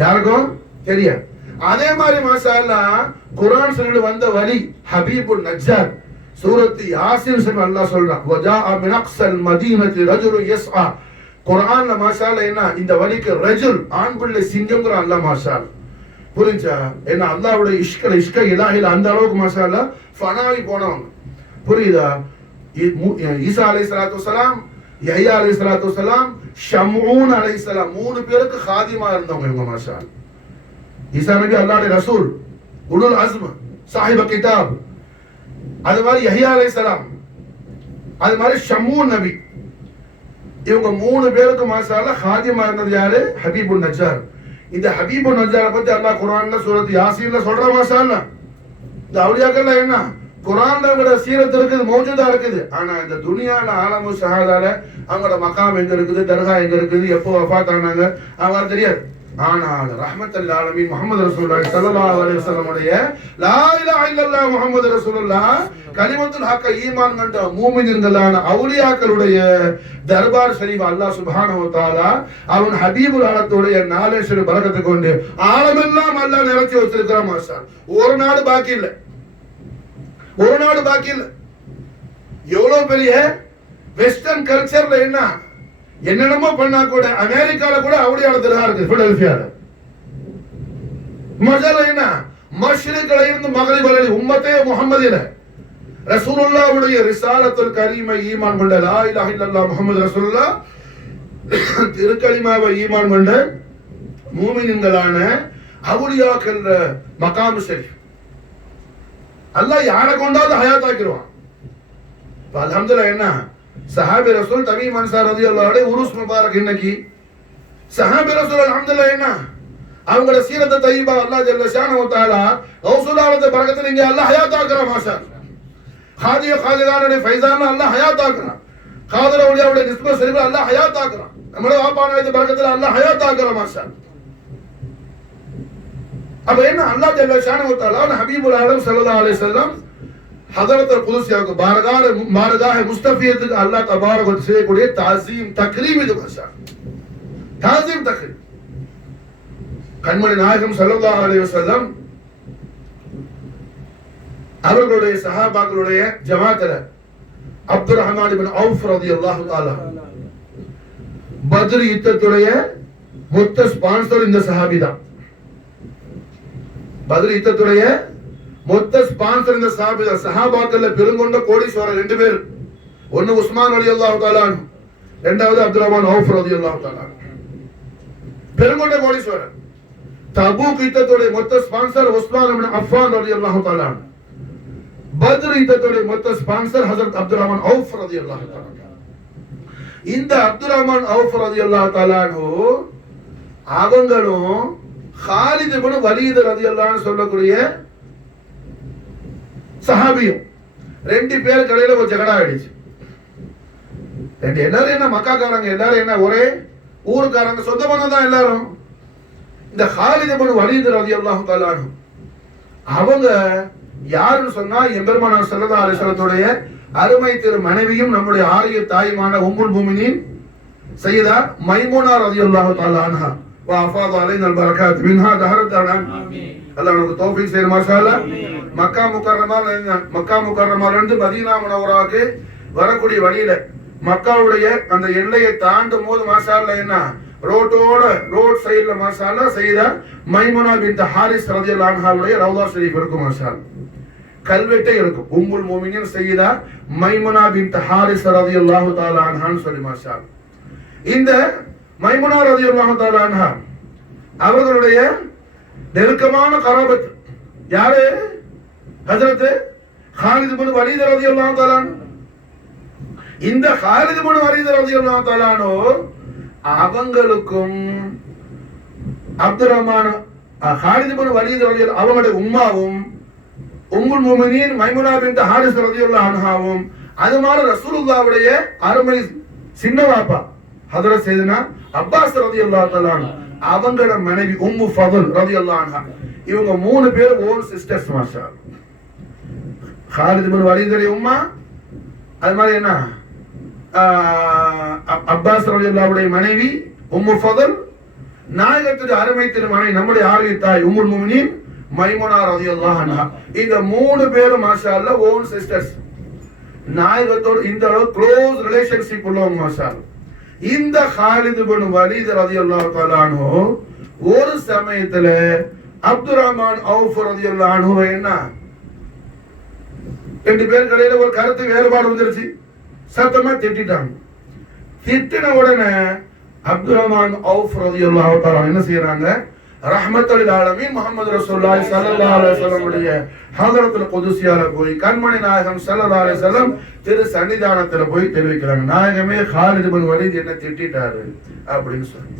யாருக்கும் தெரியாது. அதே மாதிரி மாஷா அல்லாஹ் குர்ஆன் சொல்லி வந்த வலி ஹபீபுன் நஜ்ஜார் சூரத் யாசின் சொல்ல அல்லாஹ் சொல்றான் வஜாஅ மின் அக்ஸல் மதீனத்தி ரஜுலுன் யஸ்ஆ. குர்ஆன்ல மாஷா அல்லாஹ் என்ன இந்த வலிக்கு ரஜுல் ஆண் பிள்ளை சிங்கம்ங்கற அல்லாஹ் மாஷா அல்லாஹ். புரிஞ்சா? என்ன அல்லாஹ்வுடைய இஷ்க இலாஹில அந்த அளவுக்கு மாஷா அல்லாஹ் ஃபனாவி போனவங்க. புரியுதா? ஈசா அலைஹிஸ்ஸலாத்து வஸலாம், யஹ்யா அலைஹிஸ்ஸலாத்து வஸலாம், ஷம்ஊன் அலைஹிஸ்ஸலாம் மூணு பேருக்கு காதிமா இருந்தவங்க இவங்க மாஷா அல்லாஹ். ஈசா நபி அல்லாஹ்வுடைய ரசூல், உலுல் அஸ்ம், சாஹிப கிதாப். அது மாதிரி யஹ்யா அலைஹிஸ்ஸலாம், அது மாதிரி ஷம்ஊன் நபி. இவங்க மூணு பேருக்கு மாஷா அல்லாஹ் காதிமா இருந்தது யாரு? ஹபீபுன் நஜ்ஜார். இந்த ஹபீபுன் நஜ்ஜாரை பத்தி அல்லாஹ் குர்ஆன்ல சூரத் யாசீன்ல சொல்ற மாஷா அல்லாஹ். இந்த அவுலியாக்கள்ல என்ன குர்ஆன்ல கூட சீரத் இருக்குது, மௌஜூதா இருக்குது. ஆனா இந்த துனியால ஆலமு ஷஹாதால அவங்களோட மகாம் எங்க இருக்குது, தர்கா எங்க இருக்குது, எப்போ வஃபாத் ஆனாங்க அவங்க தெரியாது. ஆனால் ரஹ்மத்துல் ஆலமீன் முஹம்மது ரசூலுல்லாஹி ஸல்லல்லாஹு அலைஹி வஸல்லம் உடைய லா இலாஹா இல்லல்லாஹ் முஹம்மது ரசூலுல்லாஹ் கலிமத்துல் ஹக்க ஈமான் கொண்ட மூமின்களான அவுலியாக்களுடைய தர்பார் ஷரீஃப் அல்லாஹ் சுப்ஹானஹு வ தஆலா அவன் ஹபீபுல் ஆலத்துடைய நாலேஸ்வர பரக்கத்தை கொண்டு ஆலமெல்லாம் அல்லாஹ் நிறைச்சி வச்சிருக்கிறான். மாஷா ஒரு நாடு பாக்கி இல்லை, ஒரு நாடு பாக்கி இல்லை. எவ்வளவு பெரிய வெஸ்டர்ன் கல்ச்சர்ல என்ன என்னென்னமோ பண்ணா கூட அமெரிக்கால கூட அவுலியால தர்கா இருக்கு பிலடெல்பியால. மஜால என்ன மஷ்ரிக்ல இருந்து மக்ரிப் வரை உம்மத்தே முஹம்மதில ரசூலுல்லாஹ்வுடைய ரிசாலத்துல் கரீமை ஈமான் கொண்ட லா இலாஹா இல்லல்லாஹ் முஹம்மது ரசூலுல்லாஹ் திருக்கலிமாவை ஈமான் கொண்ட மூமின்களான அவுலியாக்கள் மகாம் ஷரீஃப் அல்லாஹ் யாரை கொண்டாவது ஹயாத் ஆக்கிடுவான். அல்ஹம்துலில்லாஹ் என்ன சஹாபி ரசூல் தமீம் அன்சார் ரலியல்லாஹு அன்ஹு உருஸ் முபாரக் இன்னைக்கு சஹாபி ரசூல் அல்ஹம்துலில்லாஹ் என்ன அவங்களோட சீரத் தய்யிபா அல்லாஹ் ஜல்ல ஷானஹு வ தஆலா கௌசுல்லாஹ்வுடைய பரக்கத்தை இங்க அல்லாஹ் ஹயாத் ஆக்குறான். மாஷா காதிய காதிகானுடைய ஃபைசான அல்லாஹ் ஹயாத் ஆக்குறான். காதர் அவுலியாவுடைய நிஸ்பத் ஷரீஃப் அல்லாஹ் ஹயாத் ஆக்குறான். நம்மளோட வாப்பானுடைய பரக்கத்துல அல்லாஹ் ஹயாத் ஆக்குறான். மாஷா அப்ப என்ன அல்லாஹ் ஜல்ல ஷானஹு வ தஆலா ஹபீபுல் ஆலம் ஸல்லல்லாஹு அலைஹி வஸல்லம் ஹதரத்துல் குதுஸியாவுக்கு பாரகாஹ் முஸ்தஃபியத்துக்கு அல்லாஹ் தபாரக வ தஆலா செய்யக்கூடிய தாஸீம் தக்ரீம் இது. மாஷா தாஸீம் தக்ரீம். கண்மணி நாயகம் ஸல்லல்லாஹு அலைஹி வஸல்லம் அவர்களுடைய சஹாபாக்களுடைய ஜமாஅத்துல அப்துர் ரஹ்மான் இப்னு அவுஃப் ரலியல்லாஹு தஆலா பத்ர் யுத்தத்துடைய மொத்த ஸ்பான்சர் இந்த சஹாபி தான். பத்ர் யுத்தத்துடைய மொத்த ஸ்பான்சர் இந்த சஹாபி தான். சஹாபாக்கள்ல பெருங்கொண்ட கோடீஸ்வரர் ரெண்டு பேர். ஒன்னு உஸ்மான் ரலியல்லாஹு தஆலா, இரண்டாவது அப்துர் ரஹ்மான் அவுஃப் ரலியல்லாஹு தஆலா. பெருங்கொண்ட கோடீஸ்வரர். தபூக் யுத்தத்துடைய மொத்த ஸ்பான்சர் உஸ்மான் இப்னு அஃபான் ரலியல்லாஹு தஆலா. பத்ர் யுத்தத்துடைய மொத்த ஸ்பான்சர் ஹஜ்ரத் அப்துர் ரஹ்மான் அவுஃப் ரலியல்லாஹு தஆலா. இந்த அப்துர் ரஹ்மான் அவுஃப் ரலியல்லாஹு தஆலா அவங்களும் காலித் இப்னு வலீத் ரலியல்லாஹு அன்ஹு சொல்லக்கூடிய சஹாபியும் ரெண்டு பேர் கடையில ஒரு ஜகடா ஆயிடுச்சு. ரெண்டு எல்லாரும் என்ன மக்காக்காரங்க, எல்லாரும் என்ன ஒரே ஊருக்காரங்க, சொந்த பந்தம் தான் எல்லாரும். இந்த காலித் இப்னு வலீத் ரலியல்லாஹு தஆலா அவங்க யாருன்னு சொன்னா எம்பெருமானார் ஸல்லல்லாஹு அலைஹி வஸல்லத்துடைய அருமை திரு மனைவியும் நம்முடைய ஆரிய தாயுமான உம்முல் முஃமினீன் சய்யிதா மைமூனா ரலியல்லாஹு தஆலா அன்ஹா வ அஃபாத அலைனா அல் பரகாத் மின்ஹா தஹரத்தனா. ஆமீன். அல்லாஹ் நமக்கு தௌஃபீக் செய்ய மாஷா அல்லாஹ். மக்கா முக்கர்ரமால இருந்து மதீனா முனவராவுக்கு வரக்கூடிய வழியில மக்காவுடைய அந்த எல்லையை தாண்டும் போது மாஷா அல்லாஹ் என்ன ரோட் சைடுல மாஷா அல்லாஹ் சய்யிதா மைமுனா பின்த் ஹாரிஸ் ரலியல்லாஹு அன்ஹாவுடைய ரவுதா ஷரீஃப் இருக்கும். மாஷா அல்லாஹ் கல்வெட்டே இருக்கும். உம்முல் முஃமினீன் சய்யிதா மைமுனா பின்த் ஹாரிஸ் ரலியல்லாஹு தஆலா அன்ஹான்னு சொல்லி. மாஷா அல்லாஹ் இந்த மைமுனா ரலியல்லாஹு தஆலா அன்ஹா அவர்களுடைய நெருக்கமான கராபத் யாரு? ஹஜ்ரத் காலித் இப்னு வலீத் ரலியல்லாஹு தஆலா. இந்த காலித் இப்னு வலீத் ரலியல்லாஹு தஆலா அவங்களுக்கும் அப்துல் ரஹ்மான் ஹாரிஸ் இப்னு வலீத் ரலியல்லாஹு அவங்களுடைய உம்மாவும் உம்முல் முஃமினீன் மைமுனா பின்த் ஹாரிஸ் ரலியல்லாஹு அன்ஹாவும் அது மாதிரி ரசூலுல்லாஹ்வுடைய அருமை சின்ன வாப்பா ஹஜ்ரத் சையதுனா அப்பாஸ் ரலியல்லாஹு தஆலா அவங்களோட மனைவி உம்மு ஃபதுல் ரலியல்லாஹு அன்ஹா இவங்க மூணு பேர் ஓன் சிஸ்டர்ஸ் மாஷாஅல்லாஹ். ஹாரிஸ் இப்னு வலீதுடைய உம்மா அது மாதிரி என்ன அப்பாஸ் ரலியல்லாஹுடைய மனைவி உம்மு ஃபதுல் நாயகத்துடைய அருமை திருமணி நம்முடைய ஆரிய தாய் உம்முல் முஃமினீன் மைமுனா ரலியல்லாஹு அன்ஹா இந்த மூணு பேரும் மாஷாஅல்லாஹ் ஓன் சிஸ்டர்ஸ். நாயகத்தோடு இந்த அளவு க்ளோஸ் ரிலேஷன்ஷிப் உள்ளவங்க மாஷாஅல்லாஹ். இந்த ஹாலித் இப்னு வலீத் ரலியல்லாஹு தஆலா அன்ஹு ஒரு சமயத்துல அப்துல் ரஹ்மான் அவுஃப் ரலியல்லாஹு அன்ஹு என்ன ரெண்டு பேருக்கு இடையில ஒரு கருத்து வேறுபாடு வந்துருச்சு. சத்தமா திட்டிட்டாங்க. திட்டின உடனே அப்துல் ரஹ்மான் அவுஃப் ரலியல்லாஹு தஆலா என்ன செய்யறாங்க, ரஹ்மத்துல் ஆலமீன் முஹம்மது ரசூலுல்லாஹி ஸல்லல்லாஹு அலைஹி வஸல்லம் உடைய ஹதரத்துல் குதுஸியால போய் கண்மணி நாயகம் ஸல்லல்லாஹு அலைஹி வஸல்லம் திரு சன்னிதானத்துல போய் தெரிவிக்கிறாங்க, நாயகமே ஹாலித் இப்னு வலீத் என்ன திட்டிட்டாரு அப்படின்னு சொல்லி.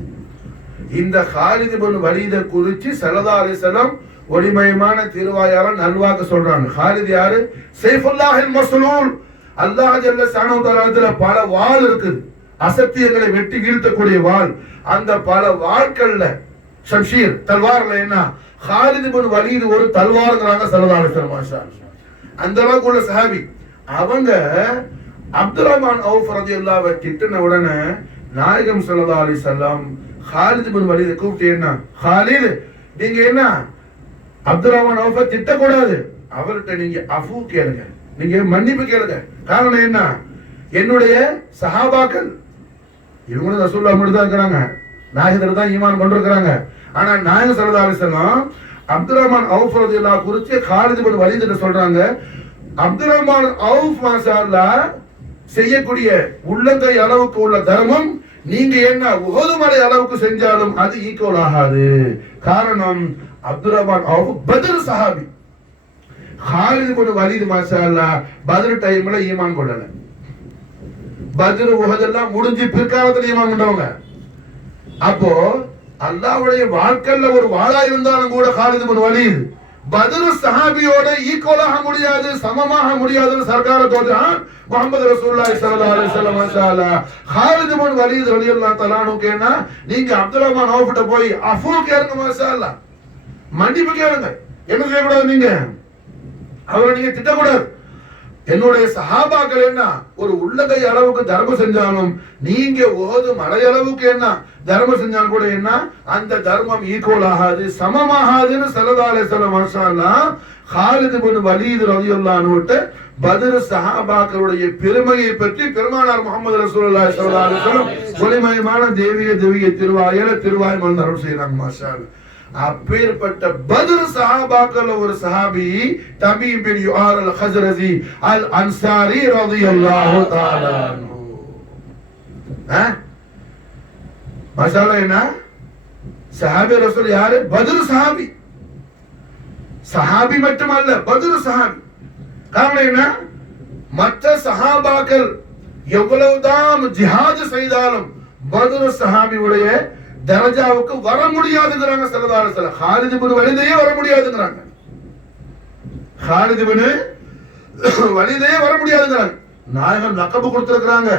இந்த ஹாலித் இப்னு வலீத குறித்து ஸல்லல்லாஹு அலைஹி வஸல்லம் ஒளிமயமான திருவாயால நல்வாக்கு சொல்றாங்க. ஹாலித் யாரு? ஸைஃபுல்லாஹில் மஸ்லூல். அல்லாஹ் ஜல்ல ஷானஹு வ தஆலாவுல பல வாள் இருக்குது, அசத்தியங்களை வெட்டி வீழ்த்தக்கூடிய வாள். அந்த பல வாள்கள்ல ஷம்ஷீர் தல்வார்ல என்ன ஹாலித் இப்னு வலீத் ஒரு தல்வார்ங்கறாங்க ஸல்லல்லாஹு அலைஹி வஸல்லம் மாஷாஅல்லாஹ். அந்த அளவுக்கு உள்ள சஹாபி. அவங்க அப்துல் ரஹ்மான் அவுஃப் ரலியல்லாஹு அன்ஹு திட்டின உடனே நாயகம் ஸல்லல்லாஹு அலைஹி வஸல்லம் ஹாலித் இப்னு வலீதை கூப்பிட்டு, என்ன ஹாலித், நீங்க என்ன அப்துல் ரஹ்மான் அவுஃபை திட்டக்கூடாது, அவர்கிட்ட நீங்க அஃபு கேளுங்க, நீங்க மன்னிப்பு கேளுங்க. காரணம் என்ன, என்னுடைய சஹாபாக்கள் இவங்களும் ரசூலுல்லாஹ் மட்டும் தான் இருக்கிறாங்க, நாயகத்துல தான் ஈமான் கொண்டிருக்கிறாங்க. ஆனா நாயகம் ஸல்லல்லாஹு அலைஹி வஸல்லம் அப்துல் ரஹ்மான் அவுஃப் ரலியல்லாஹு குறித்து ஹாலித் இப்னு வலீத் சொல்றாங்க, அப்துல் ரஹ்மான் அவுஃப் மாஷாஅல்லாஹ் செய்யக்கூடிய உள்ளங்கை அளவுக்கு உள்ள தர்மம் நீங்க என்ன உஹது மலை அளவுக்கு செஞ்சாலும் அது ஈக்குவல் ஆகாது. காரணம் அப்துல் ரஹ்மான் அவுஃப் பத்ர் சஹாபி. ஹாலித் இப்னு வலீத் மாஷாஅல்லாஹ் பத்ர் டைம்ல ஈமான் கொள்ளல. பத்ர் உஹது எல்லாம் முடிஞ்சு பிற்காலத்துல ஈமான் கொண்டவங்க. அப்போ அல்லாஹ்வுடைய வாழ்க்கையில ஒரு வாளா இருந்தாலும் கூட ஹாலித் இப்னு வலீத் பத்ர் சஹாபியோட ஈக்குவலாக முடியாது, சமமாக முடியாதுன்னு சர்க்கார தோற்றான் முஹம்மது ரசூலுல்லாஹி ஸல்லல்லாஹு அலைஹி வஸல்லம் மாஷாஅல்லாஹ். ஹாலித் இப்னு வலீத் ரலியல்லாஹு தஆலா அன்ஹு கேனா, நீங்க அப்துல் ரஹ்மான் அவுஃப் கிட்ட போய் அஃபு கேளுங்க மாஷாஅல்லாஹ், மன்னிப்பு கேளுங்க. என்ன செய்யக்கூடாது, நீங்க அவரை நீங்க திட்டக்கூடாது. என்னுடைய சஹாபாக்கள் என்ன ஒரு உள்ளங்கை அளவுக்கு தர்மம் செஞ்சாலும் நீங்க ஓது மலை அளவுக்கு என்ன தர்மம் செஞ்சாலும் கூட என்ன அந்த தர்மம் ஈக்குவல் ஆகாது, சமமாகாதுன்னு ஸல்லல்லாஹு அலைஹி வஸல்லம் மாஷாஅல்லாஹ் ஹாலித் இப்னு வலீத் ரலியல்லாஹு அன்ஹு பத்ர் சஹாபாக்களுடைய பெருமையை பற்றி பெருமானார் முஹம்மது ரசூலுல்லாஹி ஸல்லல்லாஹு அலைஹி வஸல்லம் ஒளிமயமான தெய்வீக திருவாய் மலர்ந்து செய்யறாங்க மாஷாஅல்லாஹ். அப்பேற்பட்ட பத்ர் சஹாபாக்கள் ஒரு சஹாபி தமீம் பின் யுஆர் அல் ஹஸ்ரஜி அல் அன்சாரி ரலியல்லாஹு தஆலா அன்ஹு. மாஷாஅல்லாஹ் என்ன சஹாபி ரசூல் யாரு? பத்ர் சஹாபி. சஹாபி மட்டுமல்ல, பத்ர் சஹாபி. காரணம் என்ன, மற்ற சஹாபாக்கள் எவ்வளவுதான் ஜிஹாத் செய்தாலும் பத்ர் சஹாபியுடைய தரஜாவுக்கு வர முடியாதுங்கறாங்க ஸல்லல்லாஹு அலைஹி வஸல்லம். ஹாலித் இப்னு வலீதையே வர முடியாதுங்கறாங்க. ஹாலித் இப்னு வலீதையே வர முடியாதுங்கறாங்க. நாயகம் லக்கப் கொடுத்திருக்காங்க.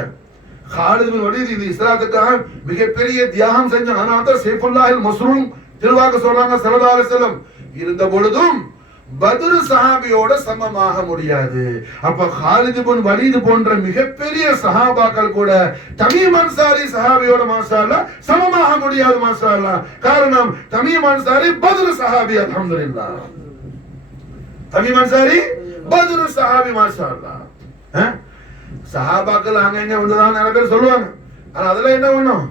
ஹாலித் இப்னு வலீத் இந்த இஸ்லாத்துக்காக மிகப்பெரிய தியாகம் செஞ்சாங்க. அதனால தான் ஸைஃபுல்லாஹில் மஸ்ரூம் திருவாக சொல்றாங்க ஸல்லல்லாஹு அலைஹி வஸல்லம். இருந்த பொழுதும் பத்ர் சஹாபியோட சமமாக முடியாது. அப்ப ஹாலித் இப்னு வலீத் போன்ற மிகப்பெரிய சஹாபாக்கள் கூட தமீம் அன்சாரி சஹாபியோட மாஷாஅல்லாஹ் சமமாக முடியாது மாஷாஅல்லாஹ். காரணம் தமீம் அன்சாரி பத்ர் சஹாபி. அல்ஹம்துலில்லாஹ், தமீம் அன்சாரி பத்ர் சஹாபி மாஷாஅல்லாஹ். சஹாபாக்கள் அங்கங்க வந்ததான் நிறைய பேர் சொல்லுவாங்க. ஆனா அதெல்லாம் என்ன பண்ணும்,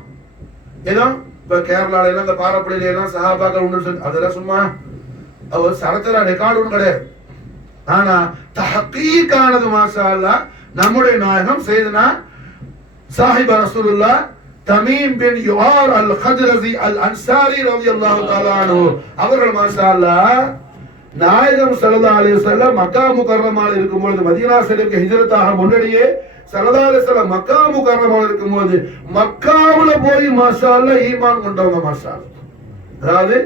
ஏதோ இப்ப கேரளால எல்லாம் இந்த பாரப்பள்ளியில எல்லாம் சஹாபாக்கள் உண்டு, அதெல்லாம் சும்மா அவர் சரத்துல ரெக்கார்டு ஒன்று கிடையாது. ஆனா தஹகீகானது மாஷாஅல்லாஹ் நம்முடைய நாயகம் செய்தனா சாஹிப் ரசூலுல்லாஹ் தமீம் பின் யுஆர் அல் ஹஜ்ரஜி அல் அன்சாரி ரலியல்லாஹு தஆலா அன்ஹு அவர்கள் மாஷாஅல்லாஹ் நாயகம் ஸல்லல்லாஹு அலைஹி வஸல்லம் மக்கா முகர்ரமால இருக்கும்போது மதீனா ஷரீஃப்க்கு ஹிஜ்ரத்தாக முன்னாடியே ஸல்லல்லாஹு அலைஹி வஸல்லம் மக்கா முகர்ரமால இருக்கும்போது மக்காவுல போய் மாஷாஅல்லாஹ் ஈமான் கொண்டவங்க மாஷாஅல்லாஹ். அதாவது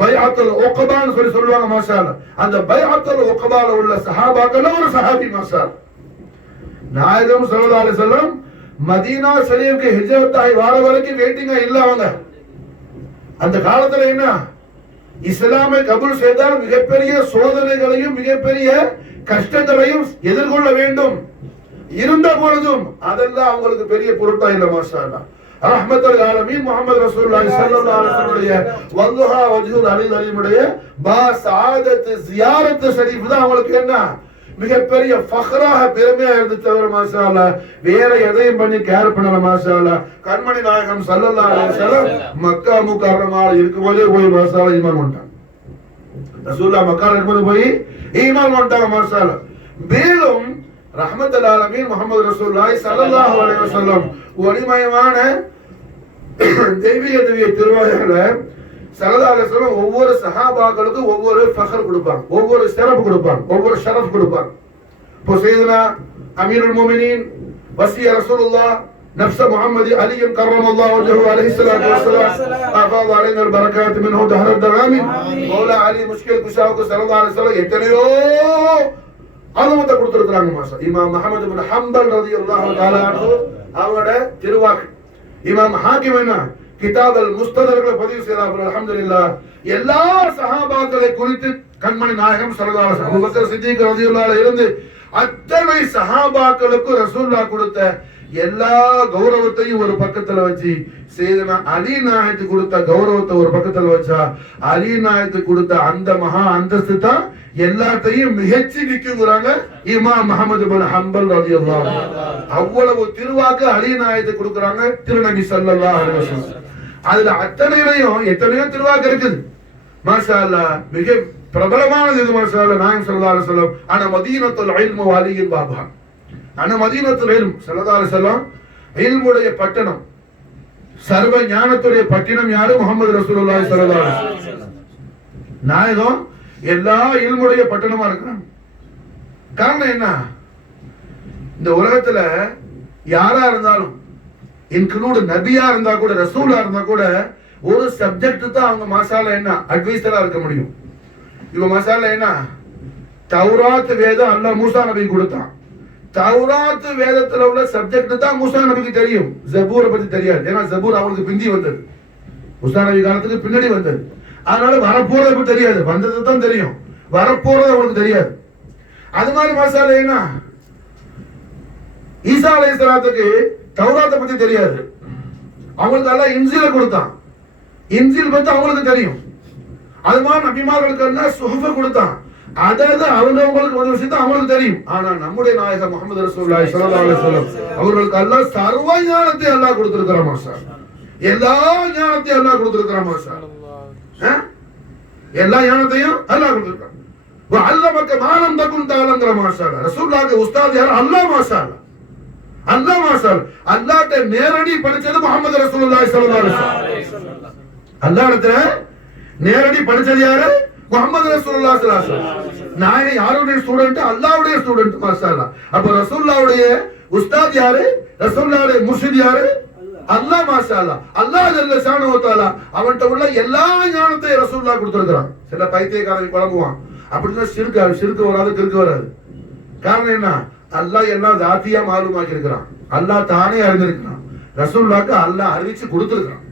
பைஅத்துல் உக்பான்னு சொல்லுவாங்க மாஷா அல்லாஹ். அந்த பைஅத்துல் உக்பால உள்ள சஹாபாக்கள் ஒரு சஹாபி மாஷா அல்லாஹ். நாயகம் ஸல்லல்லாஹு அலைஹி வஸல்லம் மதீனா ஷரீஃப்க்கு ஹிஜ்ரத் ஆகி வர வரைக்கும் வெயிட்டிங்கா இல்ல அவங்க. அந்த காலத்துல என்ன, இஸ்லாமை கபூல் செய்தால் மிகப்பெரிய சோதனைகளையும் மிகப்பெரிய கஷ்டங்களையும் எதிர்கொள்ள வேண்டும். இருந்த பொழுதும் அதெல்லாம் அவங்களுக்கு பெரிய பொருட்டா இல்ல மாஷா அல்லாஹ். ரஹ்மத்துல் ஆலமீன் முஹம்மது ரசூலுல்லாஹி ஸல்லல்லாஹு அலைஹி வஸல்லம் வல்லுஹா வஜ்ஹுல் அலீமுடைய பா சஆதத் ஜியாரத் ஷரீஃப் தான் அவங்களுக்கு என்ன மிகப்பெரிய ஃபக்ராக பெருமையா இருந்துச்சு. தவிர மாஷா அல்லாஹ் வேற எதையும் பண்ணி கேர் பண்ணல மாஷா அல்லாஹ். கண்மணி நாயகம் ஸல்லல்லாஹு அலைஹி வஸல்லம் மக்கா முக்கர்ரமால இருக்கும்போதே போய் மாஷா அல்லாஹ் ஈமான் கொண்டாங்க. ரசூலுல்லாஹ் மக்கால இருக்கும்போது போய் ஈமான் கொண்டாங்க மாஷா அல்லாஹ். மேலும் ரஹ்மத்துல் ஆலமீன் முஹம்மது ரசூலுல்லாஹி ஸல்லல்லாஹு அலைஹி வஸல்லம் ஒளிமயமான தெய்வீக திருவாயில ஸல்லல்லாஹு அலைஹி வஸல்லம் ஒவ்வொரு சஹாபாக்களுக்கும் ஒவ்வொரு ஃபக்ர் கொடுப்பாங்க, ஒவ்வொரு ஷரஃப் கொடுப்பாங்க, ஒவ்வொரு ஷரஃப் கொடுப்பாங்க. இப்போ சையதுனா அமீருல் முஃமினீன் வஸிய ரசூலுல்லாஹ் நஃப்ஸ முஹம்மதி அலி கர்ரமல்லாஹு வஜஹு அலைஹி ஸலாத்து வஸலாம் அஃபாத அலைனா பரக்காத் மின்ஹு தஹரத் ஆமீன். மௌலா அலி முஷ்கில் குஷாவுக்கு ஸல்லல்லாஹு அலைஹி வஸல்லம் எத்தனையோ அனுமதி கொடுத்திருக்காங்க மாஷா. இமாம் முஹம்மது இப்னு ஹம்பல் ரலியல்லாஹு தஆலா அன்ஹு அவரோட திருவாக்கு. இமாம் ஹாக்கிம் என்ன கிதாப் அல் முஸ்ததரக்ல பதிவு செய்றாங்க. அல்ஹம்துலில்லாஹ் எல்லா சஹாபாக்களை குறித்து கண்மணி நாயகம் ஸல்லல்லாஹு அலைஹி வஸல்லம் அபூபக்கர் சித்திக் ரலியல்லாஹு அன்ஹு இருந்து அத்தனை சஹாபாக்களுக்கு ரசூலுல்லாஹ் கொடுத்த எல்லா கௌரவத்தையும் ஒரு பக்கத்துல வச்சு சையதுனா அலி நாயகத்துக்கு கொடுத்த கௌரவத்தை ஒரு பக்கத்துல வச்சா அலி நாயகத்துக்கு கொடுத்த அந்த மகா அந்தஸ்து தான் எல்லாத்தையும் மிகச்சி நிக்குங்கிறாங்க இமாம் முஹம்மது இப்னு ஹம்பல் ரலியல்லாஹு அன்ஹு. அவ்வளவு திருவாக்கு அலி நாயகத்துக்கு கொடுக்கறாங்க திருநபி ஸல்லல்லாஹு அலைஹி வஸல்லம். அதுல அத்தனையிலையும் எத்தனையோ திருவாக்கு இருக்குது மாஷா அல்லாஹ். மிக பிரபலமானது இது மாஷா அல்லாஹ். நாயகம் ஸல்லல்லாஹு அலைஹி வஸல்லம் அன மதீனத்துல் இல்ம் வ அலியின் பாபா. அன மதீனத்துல் இல்ம் ஸல்லல்லாஹு அலைஹி வஸல்லம் இல்முடைய பட்டணம், சர்வ ஞானத்துடைய பட்டணம் யாரு? முஹம்மது ரசூலுல்லாஹி ஸல்லல்லாஹு அலைஹி வஸல்லம். நாயகம் எல்லா இல்முடைய பட்டணமா இருக்கிறாங்க. காரணம் என்ன? இந்த உலகத்துல யாரா இருந்தாலும் இன்க்ளூட் நபியா இருந்தா கூட ரசூலா இருந்தா கூட ஒரு சப்ஜெக்ட் தான் அவங்க மசாலா என்ன அட்வைசரா இருக்க முடியும். இப்ப மசாலா என்ன, தௌராத் வேதம் அல்லாஹ் மூசா நபிக்கு கொடுத்தான். தௌராத் வேதத்துல உள்ள சப்ஜெக்ட் தான் மூசா நபிக்கு தெரியும், ஜபூரை பத்தி தெரியாது. ஏன்னா ஜபூர் அவங்களுக்கு பிந்தி வந்தது, மூசா நபி காலத்துக்கு பின்னாடி வந்தது. அதனால வரப்போறது இப்ப தெரியாது, வந்தது தான் தெரியும், வரப்போறது அவங்களுக்கு தெரியாது. அது மாதிரி மசாலா என்ன, ஈசா அலைஹிஸ்ஸலாத்துக்கு தௌராத்தை பத்தி தெரியாது, அவங்களுக்கு எல்லாம் இன்ஜீலை கொடுத்தான், இன்ஜீல் பத்தி அவங்களுக்கு தெரியும். அது மாதிரி நபிமார்களுக்கு எல்லாம் சுஹஃப கொடுத்தான், அதாவது அவங்களுக்கு ஒரு விஷயத்தை அவங்களுக்கு தெரியும். ஆனா நம்முடைய நாயகம் முஹம்மது ரசூலுல்லாஹி ஸல்லல்லாஹு அலைஹி வஸல்லம் அவர்களுக்கு அல்லாஹ் சர்வ ஞானத்தை அல்லாஹ் கொடுத்திருக்கிறான் மாஷா. எல்லா ஞானத்தையும் அல்லாஹ் கொடுத்திருக்கிறான் மாஷா. எல்லா ஞானத்தையும் அல்லாஹ் கொடுத்திருக்கான். வ அல்லமக மா லம் தகுன் தஅலம்ங்கற மாஷா. ரசூலுல்லாஹ்க்கு உஸ்தாத் யார்? அல்லாஹ் மாஷா. அல்லாஹ் மாஷா. அல்லாஹ்ட்ட நேரடி படிச்சது முஹம்மது ரசூலுல்லாஹி ஸல்லல்லாஹு அலைஹி வஸல்லம். அல்லாஹ்ட்ட நேரடி படிச்சது யாரு? முஹம்மது ரசூலுல்லாஹி ஸல்லல்லாஹு அலைஹி வஸல்லம். நான் யாருடைய ஸ்டூடண்ட்? அல்லாஹ்வுடைய ஸ்டூடண்ட் மாஷாஅல்லாஹ். அப்ப ரசூலுல்லாஹ்வுடைய உஸ்தாத் யாரு? ரசூலுல்லாஹ்வுடைய முர்ஷித் யாரு? அல்லாஹ் மாஷாஅல்லாஹ். அல்லாஹ் ஜல்ல ஷானஹு வ தஆலா அவன்கிட்ட உள்ள எல்லா ஞானத்தையும் ரசூலுல்லாஹ் கொடுத்திருக்கான். சில பைத்தியக்காரன் குழம்புவான், அப்படின்னா ஷிர்க் வராது, கிறுக்கு வராது. காரணம் என்ன? அல்லாஹ் எல்லாம் ஜாத்தியா மாலூமாக்கி இருக்கிறான், அல்லாஹ் தானே அறிந்திருக்கிறான், ரசூலுல்லாஹ்க்கு அல்லாஹ் அறிவிச்சு கொடுத்திருக்கான்.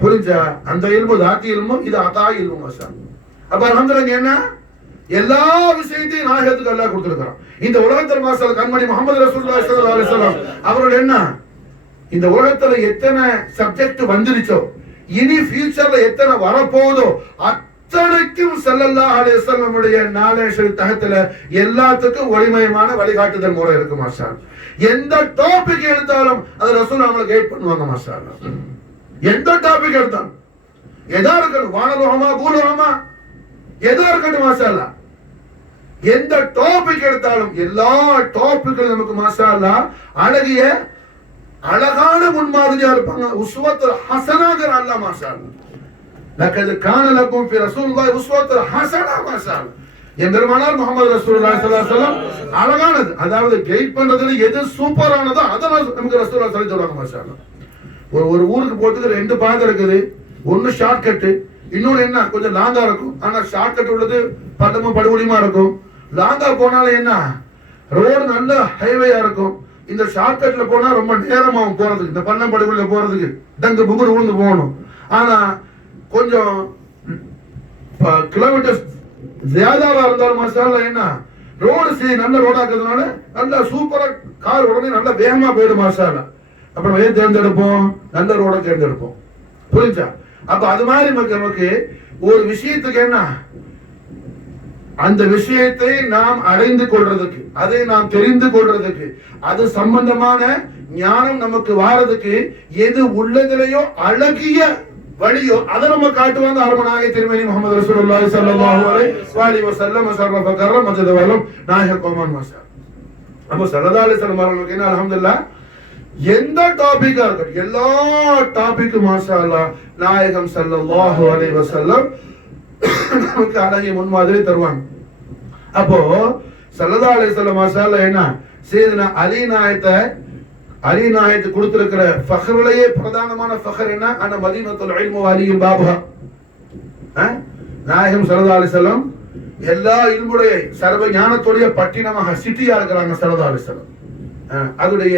புரிஞ்சா? அந்த இல்மு ஜாத்தி இல்மு, இது அதா இல்மு மாஷாஅல்லாஹ். அப்ப அல்ஹம்துலில்லாஹ் என்ன எல்லா விஷயத்தையும் நாயகத்துக்கு அல்லாஹ் கொடுத்திருக்கான். இந்த உலகத்தில் மாஷாஅல்லாஹ் கண்மணி முஹம்மது ரசூலுல்லாஹி ஸல்லல்லாஹு அலைஹி வஸல்லம் அவர்கள் என்ன, இந்த உலகத்துல எத்தனை சப்ஜெக்ட் வந்துருச்சோ, இனி ஃபியூச்சர்ல எத்தனை வரப்போதோ அத்தனைக்கும் ஸல்லல்லாஹு அலைஹி வஸல்லம் உடைய நாலேஜ் தகத்துல எல்லாத்துக்கும் ஒளிமயமான வழிகாட்டுதல் முறை இருக்கு மாஷாஅல்லாஹ். எந்த டாபிக் எடுத்தாலும் அது ரசூல் அவங்களை கைட் பண்ணுவாங்க மாஷாஅல்லாஹ். எந்த டாபிக் எடுத்தாலும் எதா இருக்கட்டும், வானலோகமா பூலோகமா எதா இருக்கட்டும் மாஷாஅல்லாஹ். எந்த டாபிக் எடுத்தாலும் எல்லா டாபிக்களும் நமக்கு மாஷாஅல்லாஹ் அழகிய அழகான முன்மாதிரியா இருப்பாங்க. உஸ்வத்துல் ஹஸனாங்கற அல்லாஹ் மாஷாஅல்லாஹ். லக்கத் கான லக்கும் ஃபி ரசூலில்லாஹி உஸ்வத்துல் ஹஸனா மாஷாஅல்லாஹ். எம்பெருமானார் முஹம்மது ரசூலுல்லாஹி ஸல்லல்லாஹு அலைஹி வஸல்லம் அழகானது, அதாவது கைட் பண்றதுல எது சூப்பரானதோ அத நமக்கு ரசூலுல்லாஹி சொல்லி தருவாங்க மாஷாஅல்லாஹ். ஒரு ஊருக்கு போறதுக்கு ரெண்டு பாதை இருக்குது, ஒன்னு ஷார்ட் கட், இன்னொன்னு என்ன, கொஞ்சம் லாங்கா இருக்கும், ஆனா ஷார்ட் கட் உள்ளது பள்ளமும் படுகொலியுமா இருக்கும். லாங்கா போனாலும் என்ன, ரோடு நல்ல ஹைவேயா இருக்கும். இந்த ஷார்ட் கட்ல போனா ரொம்ப நேரமாகும் போறதுக்கு, இந்த பள்ளம் படுகொலியில போறதுக்கு டங்கு புகுடு உழுந்து போகணும். ஆனா கொஞ்சம் கிலோமீட்டர் ஜியாதாவா இருந்தாலும் மாஷாஅல்லாஹ் என்ன, ரோடு நல்ல ரோடா இருக்கிறதுனால நல்ல சூப்பரா கார் உடனே நல்ல வேகமா போயிடும் மாஷாஅல்லாஹ். அப்புறம் ஏன் தேர்ந்தெடுப்போம், நல்ல ரோட தேர்ந்தெடுப்போம். புரிஞ்சா? அப்ப அது மாதிரி நமக்கு ஒரு விஷயத்துக்கு என்ன, அந்த விஷயத்தை நாம் அடைந்து கொள்றதுக்கு, அதை நாம் தெரிந்து கொள்றதுக்கு, அது சம்பந்தமான ஞானம் நமக்கு வாரதுக்கு எது உள்ளதிலேயோ அழகிய வழியோ அதை நம்ம காட்டுவாங்க. அரபனாகிய திருமணி முகமது ரசூலுல்லாஹி ஸல்லல்லாஹு அலைஹி வஸல்லம் ஸர்ரஃப கர்ரம் மஜத வலம் நாயக கோமான் மாஷா. நம்ம ஸல்லல்லாஹு அலைஹி வஸல்லம் அவர்களுக்கு என்ன அல்ஹம்துலில்லாஹ் எந்த டாபிக்கா இருக்கட்டும், எல்லா டாபிக் மாஷா அல்லாஹ் நாயகம் ஸல்லல்லாஹு அலைஹி வஸல்லம் நமக்கு அழகிய முன்மாதிரி தருவாங்க. அப்போ ஸல்லல்லாஹு அலைஹி வஸல்லம் மாஷா அல்லாஹ் என்ன சையதுனா அலி நாயத்து கொடுத்திருக்கிற ஃபக்ரிலேயே பிரதானமான ஃபக்ர் என்ன, அந்த மதீனத்துல் இல்ம் வ அலியுல் பாபுஹா. நாயகம் ஸல்லல்லாஹு அலைஹி வஸல்லம் எல்லா இல்முடைய சர்வ ஞானத்துடைய பட்டினமாக சிட்டியா இருக்கிறாங்க ஸல்லல்லாஹு அலைஹி வஸல்லம். அதுடைய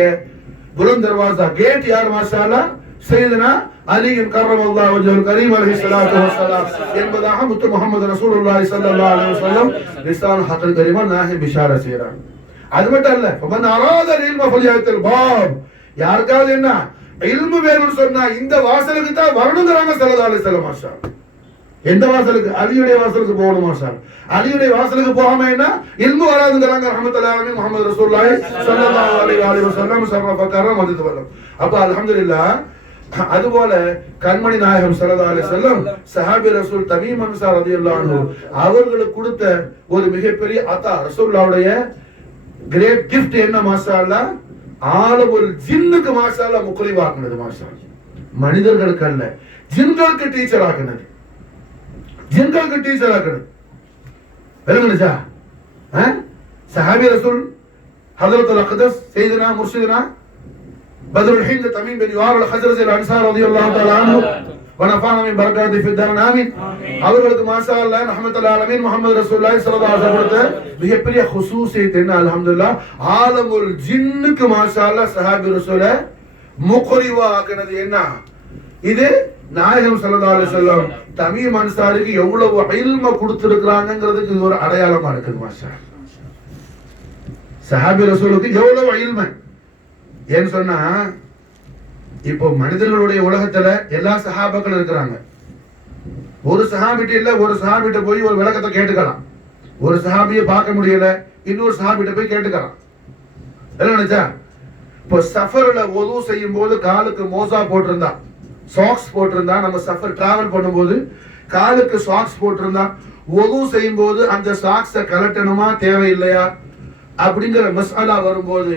புலந்த் தர்வாசா கேட் யார் மாஷா அல்லாஹ், சையதுனா அலி கர்ரமல்லாஹு வஜ்ஹுல் கரீம் அலைஹி ஸலாத்து வஸ்ஸலாம் என்பதாக முத்து முஹம்மது ரசூலுல்லாஹி ஸல்லல்லாஹு அலைஹி வஸல்லம் லிசான் ஹக்கல் கரீமா நாஹி பிஷாரா செய்றாங்க. அது மட்டும் அல்ல, ஃபமன் அராத இல்ம ஃபல்யத்தில் பாப், யாருக்காவது என்ன இல்மு வேணும்னு சொன்னா இந்த வாசலுக்கு தான் வரணும்ங்கறாங்க ஸல்லல்லாஹு அலைஹி வஸல்லம் மாஷா. எந்த வாசலுக்கு? அலியுடைய வாசலுக்கு போகணும் மாஷா. அலியுடைய வாசலுக்கு போகாம என்ன இல்மு வராதுங்கறாங்க ரஹ்மத்துல்லாஹி அலைஹி முஹம்மது ரசூலுல்லாஹி ஸல்லல்லாஹு அலைஹி வஸல்லம் ஸர்ரஃப கர்ரம் மஜது வல்லம். அப்ப அல்ஹம்துலில்லாஹ் அதுபோல கண்மணி நாயகம் ஸல்லல்லாஹு அலைஹி வஸல்லம் சஹாபி ரசூல் தமீம் அன்சார் ரலியல்லாஹு அன்ஹு அவர்களுக்கு கொடுத்த ஒரு மிகப்பெரிய அத்தா ரசூலுல்லாஹ்வுடைய கிரேட் கிஃப்ட் என்ன மாஷா அல்லாஹ், ஆலமுல் ஜின்னுக்கு மாஷா அல்லாஹ் முக்ரிவாக்குனது மாஷா அல்லாஹ். மனிதர்களுக்கு அல்ல, ஜின்களுக்கு டீச்சர் ஆக்குனது, ஜின்களுக்கு டீச்சர் ஆக்குனது. விளங்குனுச்சா? சஹாபி ரசூல் ஹஜ்ரத்துல் அக்தஸ் சையதுனா முர்ஷிதுனா பத்ருல் ஹிந்த் தமீம் பின் யுஆர் அல் ஹஜ்ரஜி அல் அன்சார் ரலியல்லாஹு தஆலா அன்ஹு வனஃபானா மின் பரகாத்தி ஃபி தரன் ஆமீன். அவர்களுக்கு மாஷா அல்லாஹ் ரஹ்மத்துல்லாஹி அலைஹி முஹம்மது ரசூலுல்லாஹி ஸல்லல்லாஹு அலைஹி வஸல்லம் மிகப்பெரிய ஹுசூசியத் என்ன அல்ஹம்துலில்லாஹ், ஆலமுல் ஜின்னுக்கு மாஷா அல்லாஹ் சஹாபி ரசூல முக்ரிவா ஆக்குனது என்ன, இது நாயகம் ஸல்லல்லாஹு அலைஹி வஸல்லம் தமீம் அன்சாரிக்கு எவ்வளவு இல்ம கொடுத்திருக்காங்கங்கிறதுக்கு இது ஒரு அடையாளமா இருக்குது மாஷா. சஹாபி ரசூலுக்கு எவ்வளவு இல்ம ஏன்னு சொன்னா, இப்போ மனிதர்களுடைய உலகத்துல எல்லா சஹாபாக்கள் இருக்கிறாங்க. ஒரு சஹாபிட்ட இல்ல, ஒரு சஹாபிட்ட போய் ஒரு விளக்கத்தை கேட்டுக்கலாம். ஒரு சஹாபியை பார்க்க முடியல, இன்னொரு சஹாபிட்ட போய் கேட்டுக்கலாம். என்ன நினைச்சா, இப்போ சஃபர்ல வுது செய்யும் போது காலுக்கு மோசா போட்டிருந்தா, சாக்ஸ் போட்டிருந்தா, நம்ம சஃபர் டிராவல் பண்ணும்போது காலுக்கு சாக்ஸ் போட்டிருந்தா வுது செய்யும் போது அந்த சாக்ஸை கலட்டணுமா தேவையில்லையா அப்படிங்கிற மஸ்அலா வரும்போது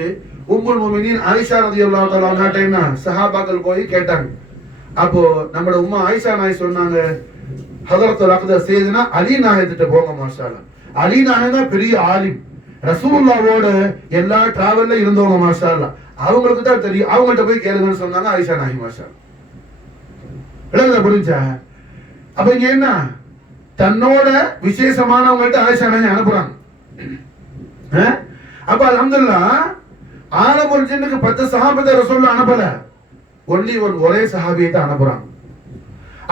உம்முல் முஃமினீன் ஆயிஷா ரலியல்லாஹு தஆலா அன்ஹா சஹாபாக்கள் போய் கேட்டாங்க. அப்போ நம்ம உம்மா ஆயிஷா நாய் சொன்னாங்க, ஹஜ்ரத்துல் அக்தஸ் சையதுனா அலி நாயகிட்ட போங்க மாஷா அல்லாஹ். அலி நாயகா பெரிய ஆலிம், ரசூலுல்லாஹ்வோட எல்லா டிராவல்ல இருந்தவங்க மாஷா அல்லாஹ், அவங்களுக்கு தான் தெரியும், அவங்கள்ட்ட போய் கேளுங்கன்னு சொன்னாங்க ஆயிஷா நாயகி மாஷா அல்லாஹ். புரிஞ்சா? அப்ப இங்க என்ன, தன்னோட விசேஷமானவங்கள்ட்ட ஆயிஷா நாயகி அனுப்புறாங்க. அப்ப அல்ஹம்துலில்லாஹ் ஆலமுல் ஜின்னுக்கு 10 சஹாபத்தை ரசூலுல்லாஹ் அனுப்பல, ஒரே சஹாபியை தான் அனுப்புறாங்க.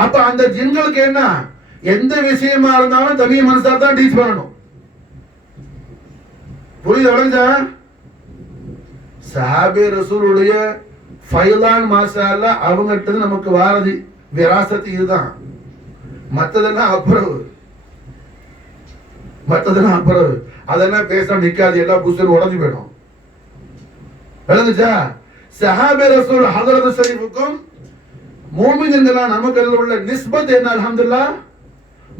அப்ப அந்த ஜின்களுக்கு என்ன, எந்த விஷயமா இருந்தாலும் தமீம் அன்சார் தான் டீச் பண்ணணும். புரியுதா? சஹாபி ரசூலுடைய ஃபைலான் மாஷா அல்லாஹ் அவங்ககிட்ட நமக்கு வாரதி விராசத்து இதுதான். மத்ததெல்லாம் அப்புறம் அதெல்லாம் பேச நிக்காது, எல்லாம் புஸ்தகம் உடஞ்சு போயிடும். விளங்குச்சா? சஹாபி ரசூல் ஹஜ்ரத் ஷரீஃபுக்கும் மூமின்களா நமக்கு உள்ள நிஸ்பத் என்ன அல்ஹம்துலில்லாஹ்,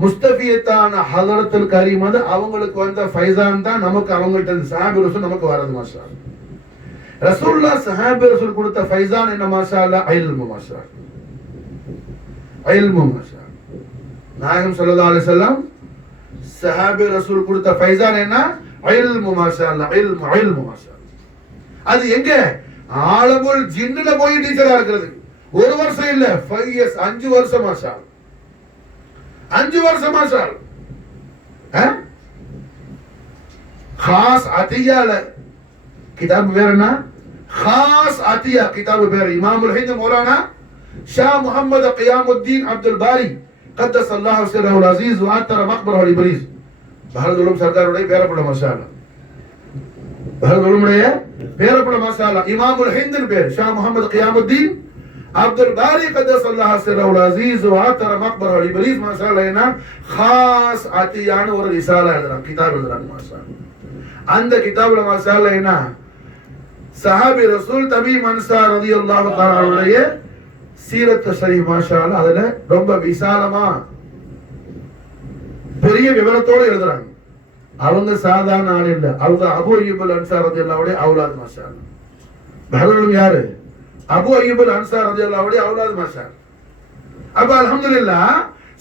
முஸ்தஃபியத்தான ஹஜ்ரத்துல் கரீம் அது அவங்களுக்கு வந்த ஃபைசான் தான் நமக்கு அவங்கள்ட்ட சஹாபி ரசூல் நமக்கு வரது மாஷா அல்லாஹ். ரசூலுல்லாஹ் சஹாபி ரசூல் கொடுத்த ஃபைசான் என்ன மாஷா அல்லாஹ், இல்மு மாஷா அல்லாஹ், இல்மு மாஷா அல்லாஹ். நாயகம் ஸல்லல்லாஹு அலைஹி வஸல்லம் சஹாபி ரசூல் கொடுத்த ஃபைசான் என்ன, இல்மு மாஷா அல்லாஹ், இல்மு மாஷா அல்லாஹ். அது எங்க, ஆலமுல் ஜின்னுல போய் டீச்சரா இருக்கிறது. ஒரு வருஷம் இல்ல, 5 இயர்ஸ் 5 வருஷம் மாஷா அல்லாஹ். 5 வருஷமா சார் खास अतिया किताब पेरना खास अतिया किताब पेर इमामुल हिंद मौलाना शाह मोहम्मद क़ियामुद्दीन अब्दुल बारी क़द्दसल्लाहु सिर्रहुल अज़ीज़ व अतर मक़बरहुल इब्रीज़ भारत उलूम सरकार उடைய பேரப்பட மசாலா भारत उलूम உடைய பேரப்பட மசாலா இமாமுல் ஹிந்த் பேர் ஷா முஹம்மது क़ियामुद्दीन அப்துல் பாரி क़द्दसल्लाहु सिर्रहुल अज़ीज़ व अतर मक़बरहुल इब्रीज़ மசாலானா खास अतिயான ஒரு ரிசாலா எழுதுறாங்க கிதாப் எழுதுறாங்க மசாலா அந்த கிதாபுல மசாலா என்ன சஹாபி ரசூல் தமீம் அன்சார் ரலியல்லாஹு தஆலா அவருடைய சீரத் ஷரீஃப் மாஷாஅல்லாஹ் அதுல ரொம்ப விசாலமா பெரிய விவரத்தோட எழுதுறாங்க. அவங்க சாதாரண ஆள் இல்ல, அவங்க அபூ அய்யூப் அல் அன்சார் ரலியல்லாஹு அன்ஹு அவுலாத் மாஷாஅல்லாஹ். பஹருல் யாரு? அபூ அய்யூப் அல் அன்சார் ரலியல்லாஹு அன்ஹு அவுலாத் மாஷாஅல்லாஹ். அப்ப அல்ஹம்துலில்லாஹ்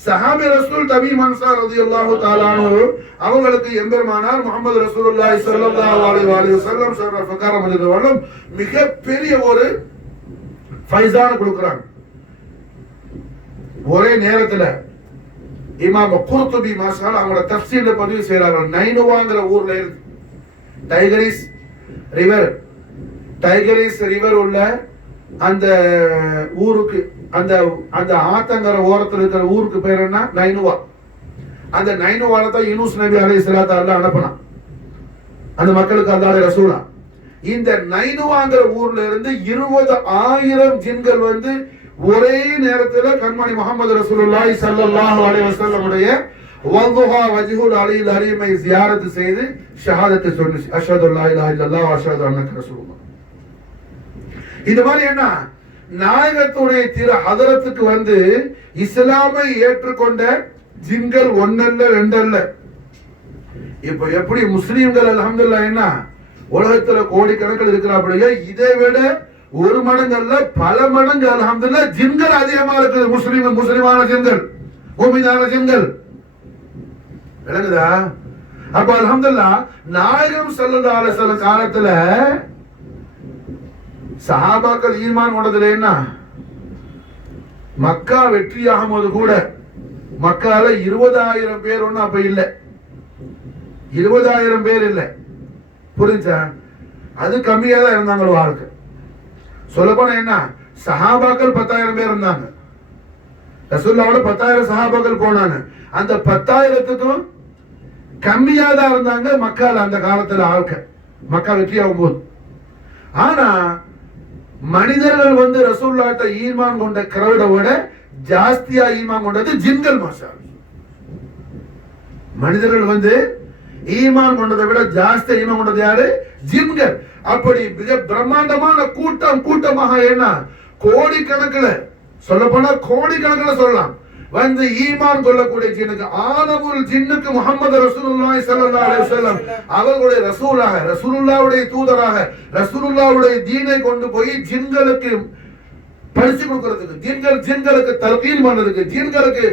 சஹாபி ரசூல் தமீம் அன்சார் ரலியல்லாஹு தஆலா அன்ஹு அவங்களுக்கு எம்பெருமானார் முஹம்மது ரசூலுல்லாஹி ஸல்லல்லாஹு அலைஹி வஸல்லம் ஷரஃப கரமத்துடன் மிகப்பெரிய ஒரு ஃபைஸான கொடுக்கறாங்க. ஒரே நேரத்துல இமாம் குர்துபி மாஷாஅல்லாஹ் அவங்களோட தஃப்சீர்ல பதிவு செய்றாங்க. நைனுவாங்கற ஊர்ல இருந்து டைகரிஸ் ரிவர் உள்ள அந்த ஊருக்கு அந்த அந்த ஆத்தங்கர ஓரத்துல இருக்கிற ஊருக்கு பேர் என்ன? நைனுவா. அந்த நைனுவால தான் யூனுஸ் நபி அலைஹிஸ்ஸலாத்து அல்லாஹ் அனுப்புனான் அந்த மக்களுக்கு அல்லாஹ்வுடைய ரசூலா. இந்த நைனுவாங்கற ஊர்ல இருந்து 20,000 ஜின்கள் வந்து ஒரே நேரத்துல கண்மணி முஹம்மது ரசூலுல்லாஹி ஸல்லல்லாஹு அலைஹி வஸல்லம் உடைய வல்துஹா வஜ்ஹுல் அலில் அலீமை ஜியாரத் செய்து ஷஹாதத்தை சொல்லி அஷ்ஹது அல்லா இலாஹா இல்லல்லாஹ் வ அஷ்ஹது அன்னக ரசூலுல்லாஹ். இது மாதிரி என்ன நாயகத்துடைய திரு ஹதரத்துக்கு வந்து இஸ்லாமை ஏற்றுக்கொண்ட ஜின்கள் ஒன்னல்ல ரெண்டல்ல. இப்ப எப்படி முஸ்லிம்கள் அல்ஹம்துலில்லாஹ் என்ன உலகத்துல கோடிக்கணக்கில் இருக்கிறாங்க, இதை விட ஒரு மடங்கு அல்ல பல மடங்கு அல்ஹம்துலில்லாஹ் ஜின்கள் அதிகமா இருக்குது. முஸ்லிமான ஜின்கள், மூமினான ஜின்கள். விளங்குதா? அப்ப அல்ஹம்துலில்லாஹ் நாயகம் ஸல்லல்லாஹு அலைஹி வஸல்லம் காலத்துல சஹாபாக்கள் ஈமான் கொண்டதுல என்ன மக்கா வெற்றியாகும் போது கூட மக்கால 20,000 பேர் ஒண்ணு அப்ப இல்ல, 20,000 பேர் இல்ல. புரிஞ்சா? அது கம்மியா தான் இருந்தாங்க வாழ்க்கை. சொல்ல போனா என்ன சஹாபாக்கள் 10,000 பேர் இருந்தாங்க. ரசூலுல்லாஹோட 10,000 சஹாபாக்கள் போனாங்க. அந்த 10,000த்துக்கும் கம்மியா தான் இருந்தாங்க மக்கால அந்த காலத்துல ஆட்கள் மக்கா வெற்றியாகும் போது. ஆனா மனிதர்கள் வந்து ரசூலுல்லாஹ்ட்ட ஈமான் கொண்ட கிரௌட விட ஜாஸ்தியா ஈமான் கொண்டது ஜின்கள் மாஷாஅல்லாஹ். மனிதர்கள் வந்து ஈமான் கொண்டதை விட ஜாஸ்தியா ஈமான் கொண்டது யாரு? ஜின்கள். அப்படி மிக பிரம்மாண்டமான கூட்டமாக என்ன கோடிக்கணக்கில் சொல்ல போனா கோடிக்கணக்கில் சொல்லலாம் வந்து ஈமான் கொள்ளக்கூடிய ஜின்னுக்கு ஆனவுல் ஜின்னுக்கு முஹம்மது ரசூலுல்லாஹி ஸல்லல்லாஹு அலைஹி வஸல்லம் அவர்களுடைய ரசூலாக ரசூலுல்லாஹ்வுடைய தூதராக ரசூலுல்லாஹ்வுடைய தீனை கொண்டு போய் ஜின்களுக்கு படிச்சு கொடுக்கிறதுக்கு ஜின்களுக்கு தல்கீன் பண்றதுக்கு ஜின்களுக்கு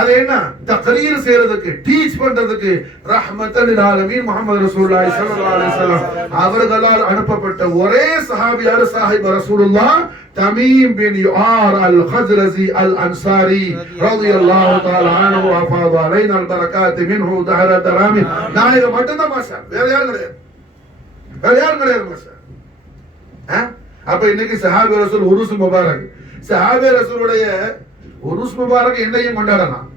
அது என்ன தக்ரீர் செய்யறதுக்கு டீச் பண்றதுக்கு ரஹ்மத்தல் லில் ஆலமீன் முஹம்மது ரசூலுல்லாஹி ஸல்லல்லாஹு அலைஹி வஸல்லம் அவர்களால் அனுப்பப்பட்ட ஒரே சஹாபி யார்? சாஹிப் ரசூலுல்லாஹ் தமீம் பின் யுஆர் அல் ஹஜ்ரஸி அல் அன்சாரி ரலியல்லாஹு தஆலா அன்ஹு வஃபாத அலைனா அல் பரகாத் மின்ஹு தஹர தராமி. நாயகம் மட்டும்தான் மாஷா, வேற யாரும் கிடையாது மாஷா. அப்ப இன்னைக்கு சஹாபி ரசூல் உருஸ் முபாரக், சஹாபி ரசூலுடைய உருஸ் முபாரக் என்னையும் கொண்டாடலாம்.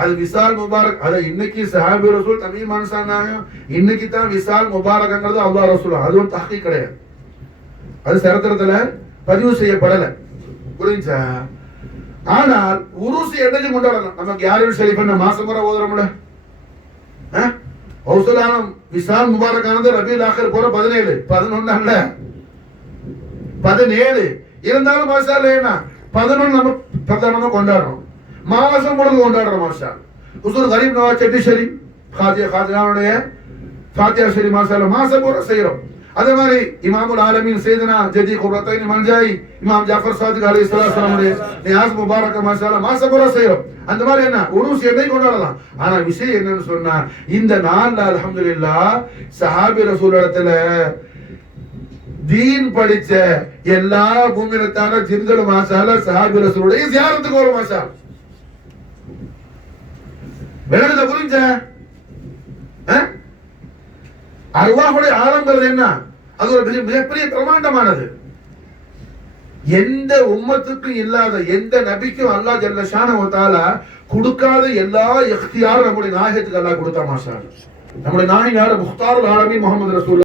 அது விசால் முபாரக். அது இன்னைக்கு சஹாபி ரசூல் தமீம் அன்சாரி இன்னைக்கு தான் விசால் முபாரக்ங்கிறது அல்லாஹ் ரசூல். அது ஒரு தஹ்கீக் கிடையாது, அது சரித்திரத்துல பதிவு செய்யப்படல. புரிஞ்சா? ஆனால் உருஸ் என்னையும் கொண்டாடலாம். நமக்கு யாரும் சரி பண்ண மாசம் முறை ஓதுறோம்ல, ஔசலானம் விசால் முபாரக் ஆனது ரபியுல் ஆகிர் போற 17 11 அல்ல 17 இருந்தாலும் மாஷாஅல்லாஹ் என்ன 11 நம்ம பிரதானமா கொண்டாடுறோம், மாசம் முழுக்க கொண்டாடுறோம் மாஷாஅல்லாஹ். ஹுசூர் கரீம் நவாஸ் செட்டி ஷரீப் காதியாவுடைய ஃபாத்திஹா ஷரீப் மாஷாஅல்லாஹ் மாசம் பூரா செய்றோம். அதே மாதிரி இமாமுல் ஆலமீன் சையதுனா ஜதி குர்ரத்தைன் மன்ஜாய் இமாம் ஜாஃபர் சாதிக் அலைஹிஸ்ஸலாம் உடைய நியாஸ் முபாரக் மாஷாஅல்லாஹ் மாசம் பூரா செய்றோம். அந்த மாதிரி என்ன உருஸ் என்னை கொண்டாடலாம். ஆனா விஷயம் என்னன்னு சொன்னா இந்த நாள்ல அல்ஹம்துலில்லாஹ் சஹாபி ரசூல் இடத்துல தீன் படிச்ச எல்லா பூமியினத்தான ஜின்களும் மாஷாஅல்லாஹ் சஹாபி ரசூலுடைய ஜியாரத்துக்கு வரும் மாஷாஅல்லாஹ். விலகுத புரிஞ்ச? அல்லாஹ்வுடைய ஆலம்ங்கிறது என்ன? அது ஒரு மிகப்பெரிய பிரமாண்டமானது. எந்த உம்மத்துக்கும் இல்லாத, எந்த நபிக்கும் அல்லாஹ் ஜல்ல ஷானஹு வ தஆலா கொடுக்காத எல்லா இக்தியாரும் நம்முடைய நாயகத்துக்கு அல்லாஹ் கொடுத்தா. மாஷா அல்லாஹ். நம்முடைய நாயகம் யாரு? முக்தாருல் ஆலமீன் முஹம்மது ரசூலுல்லாஹ்.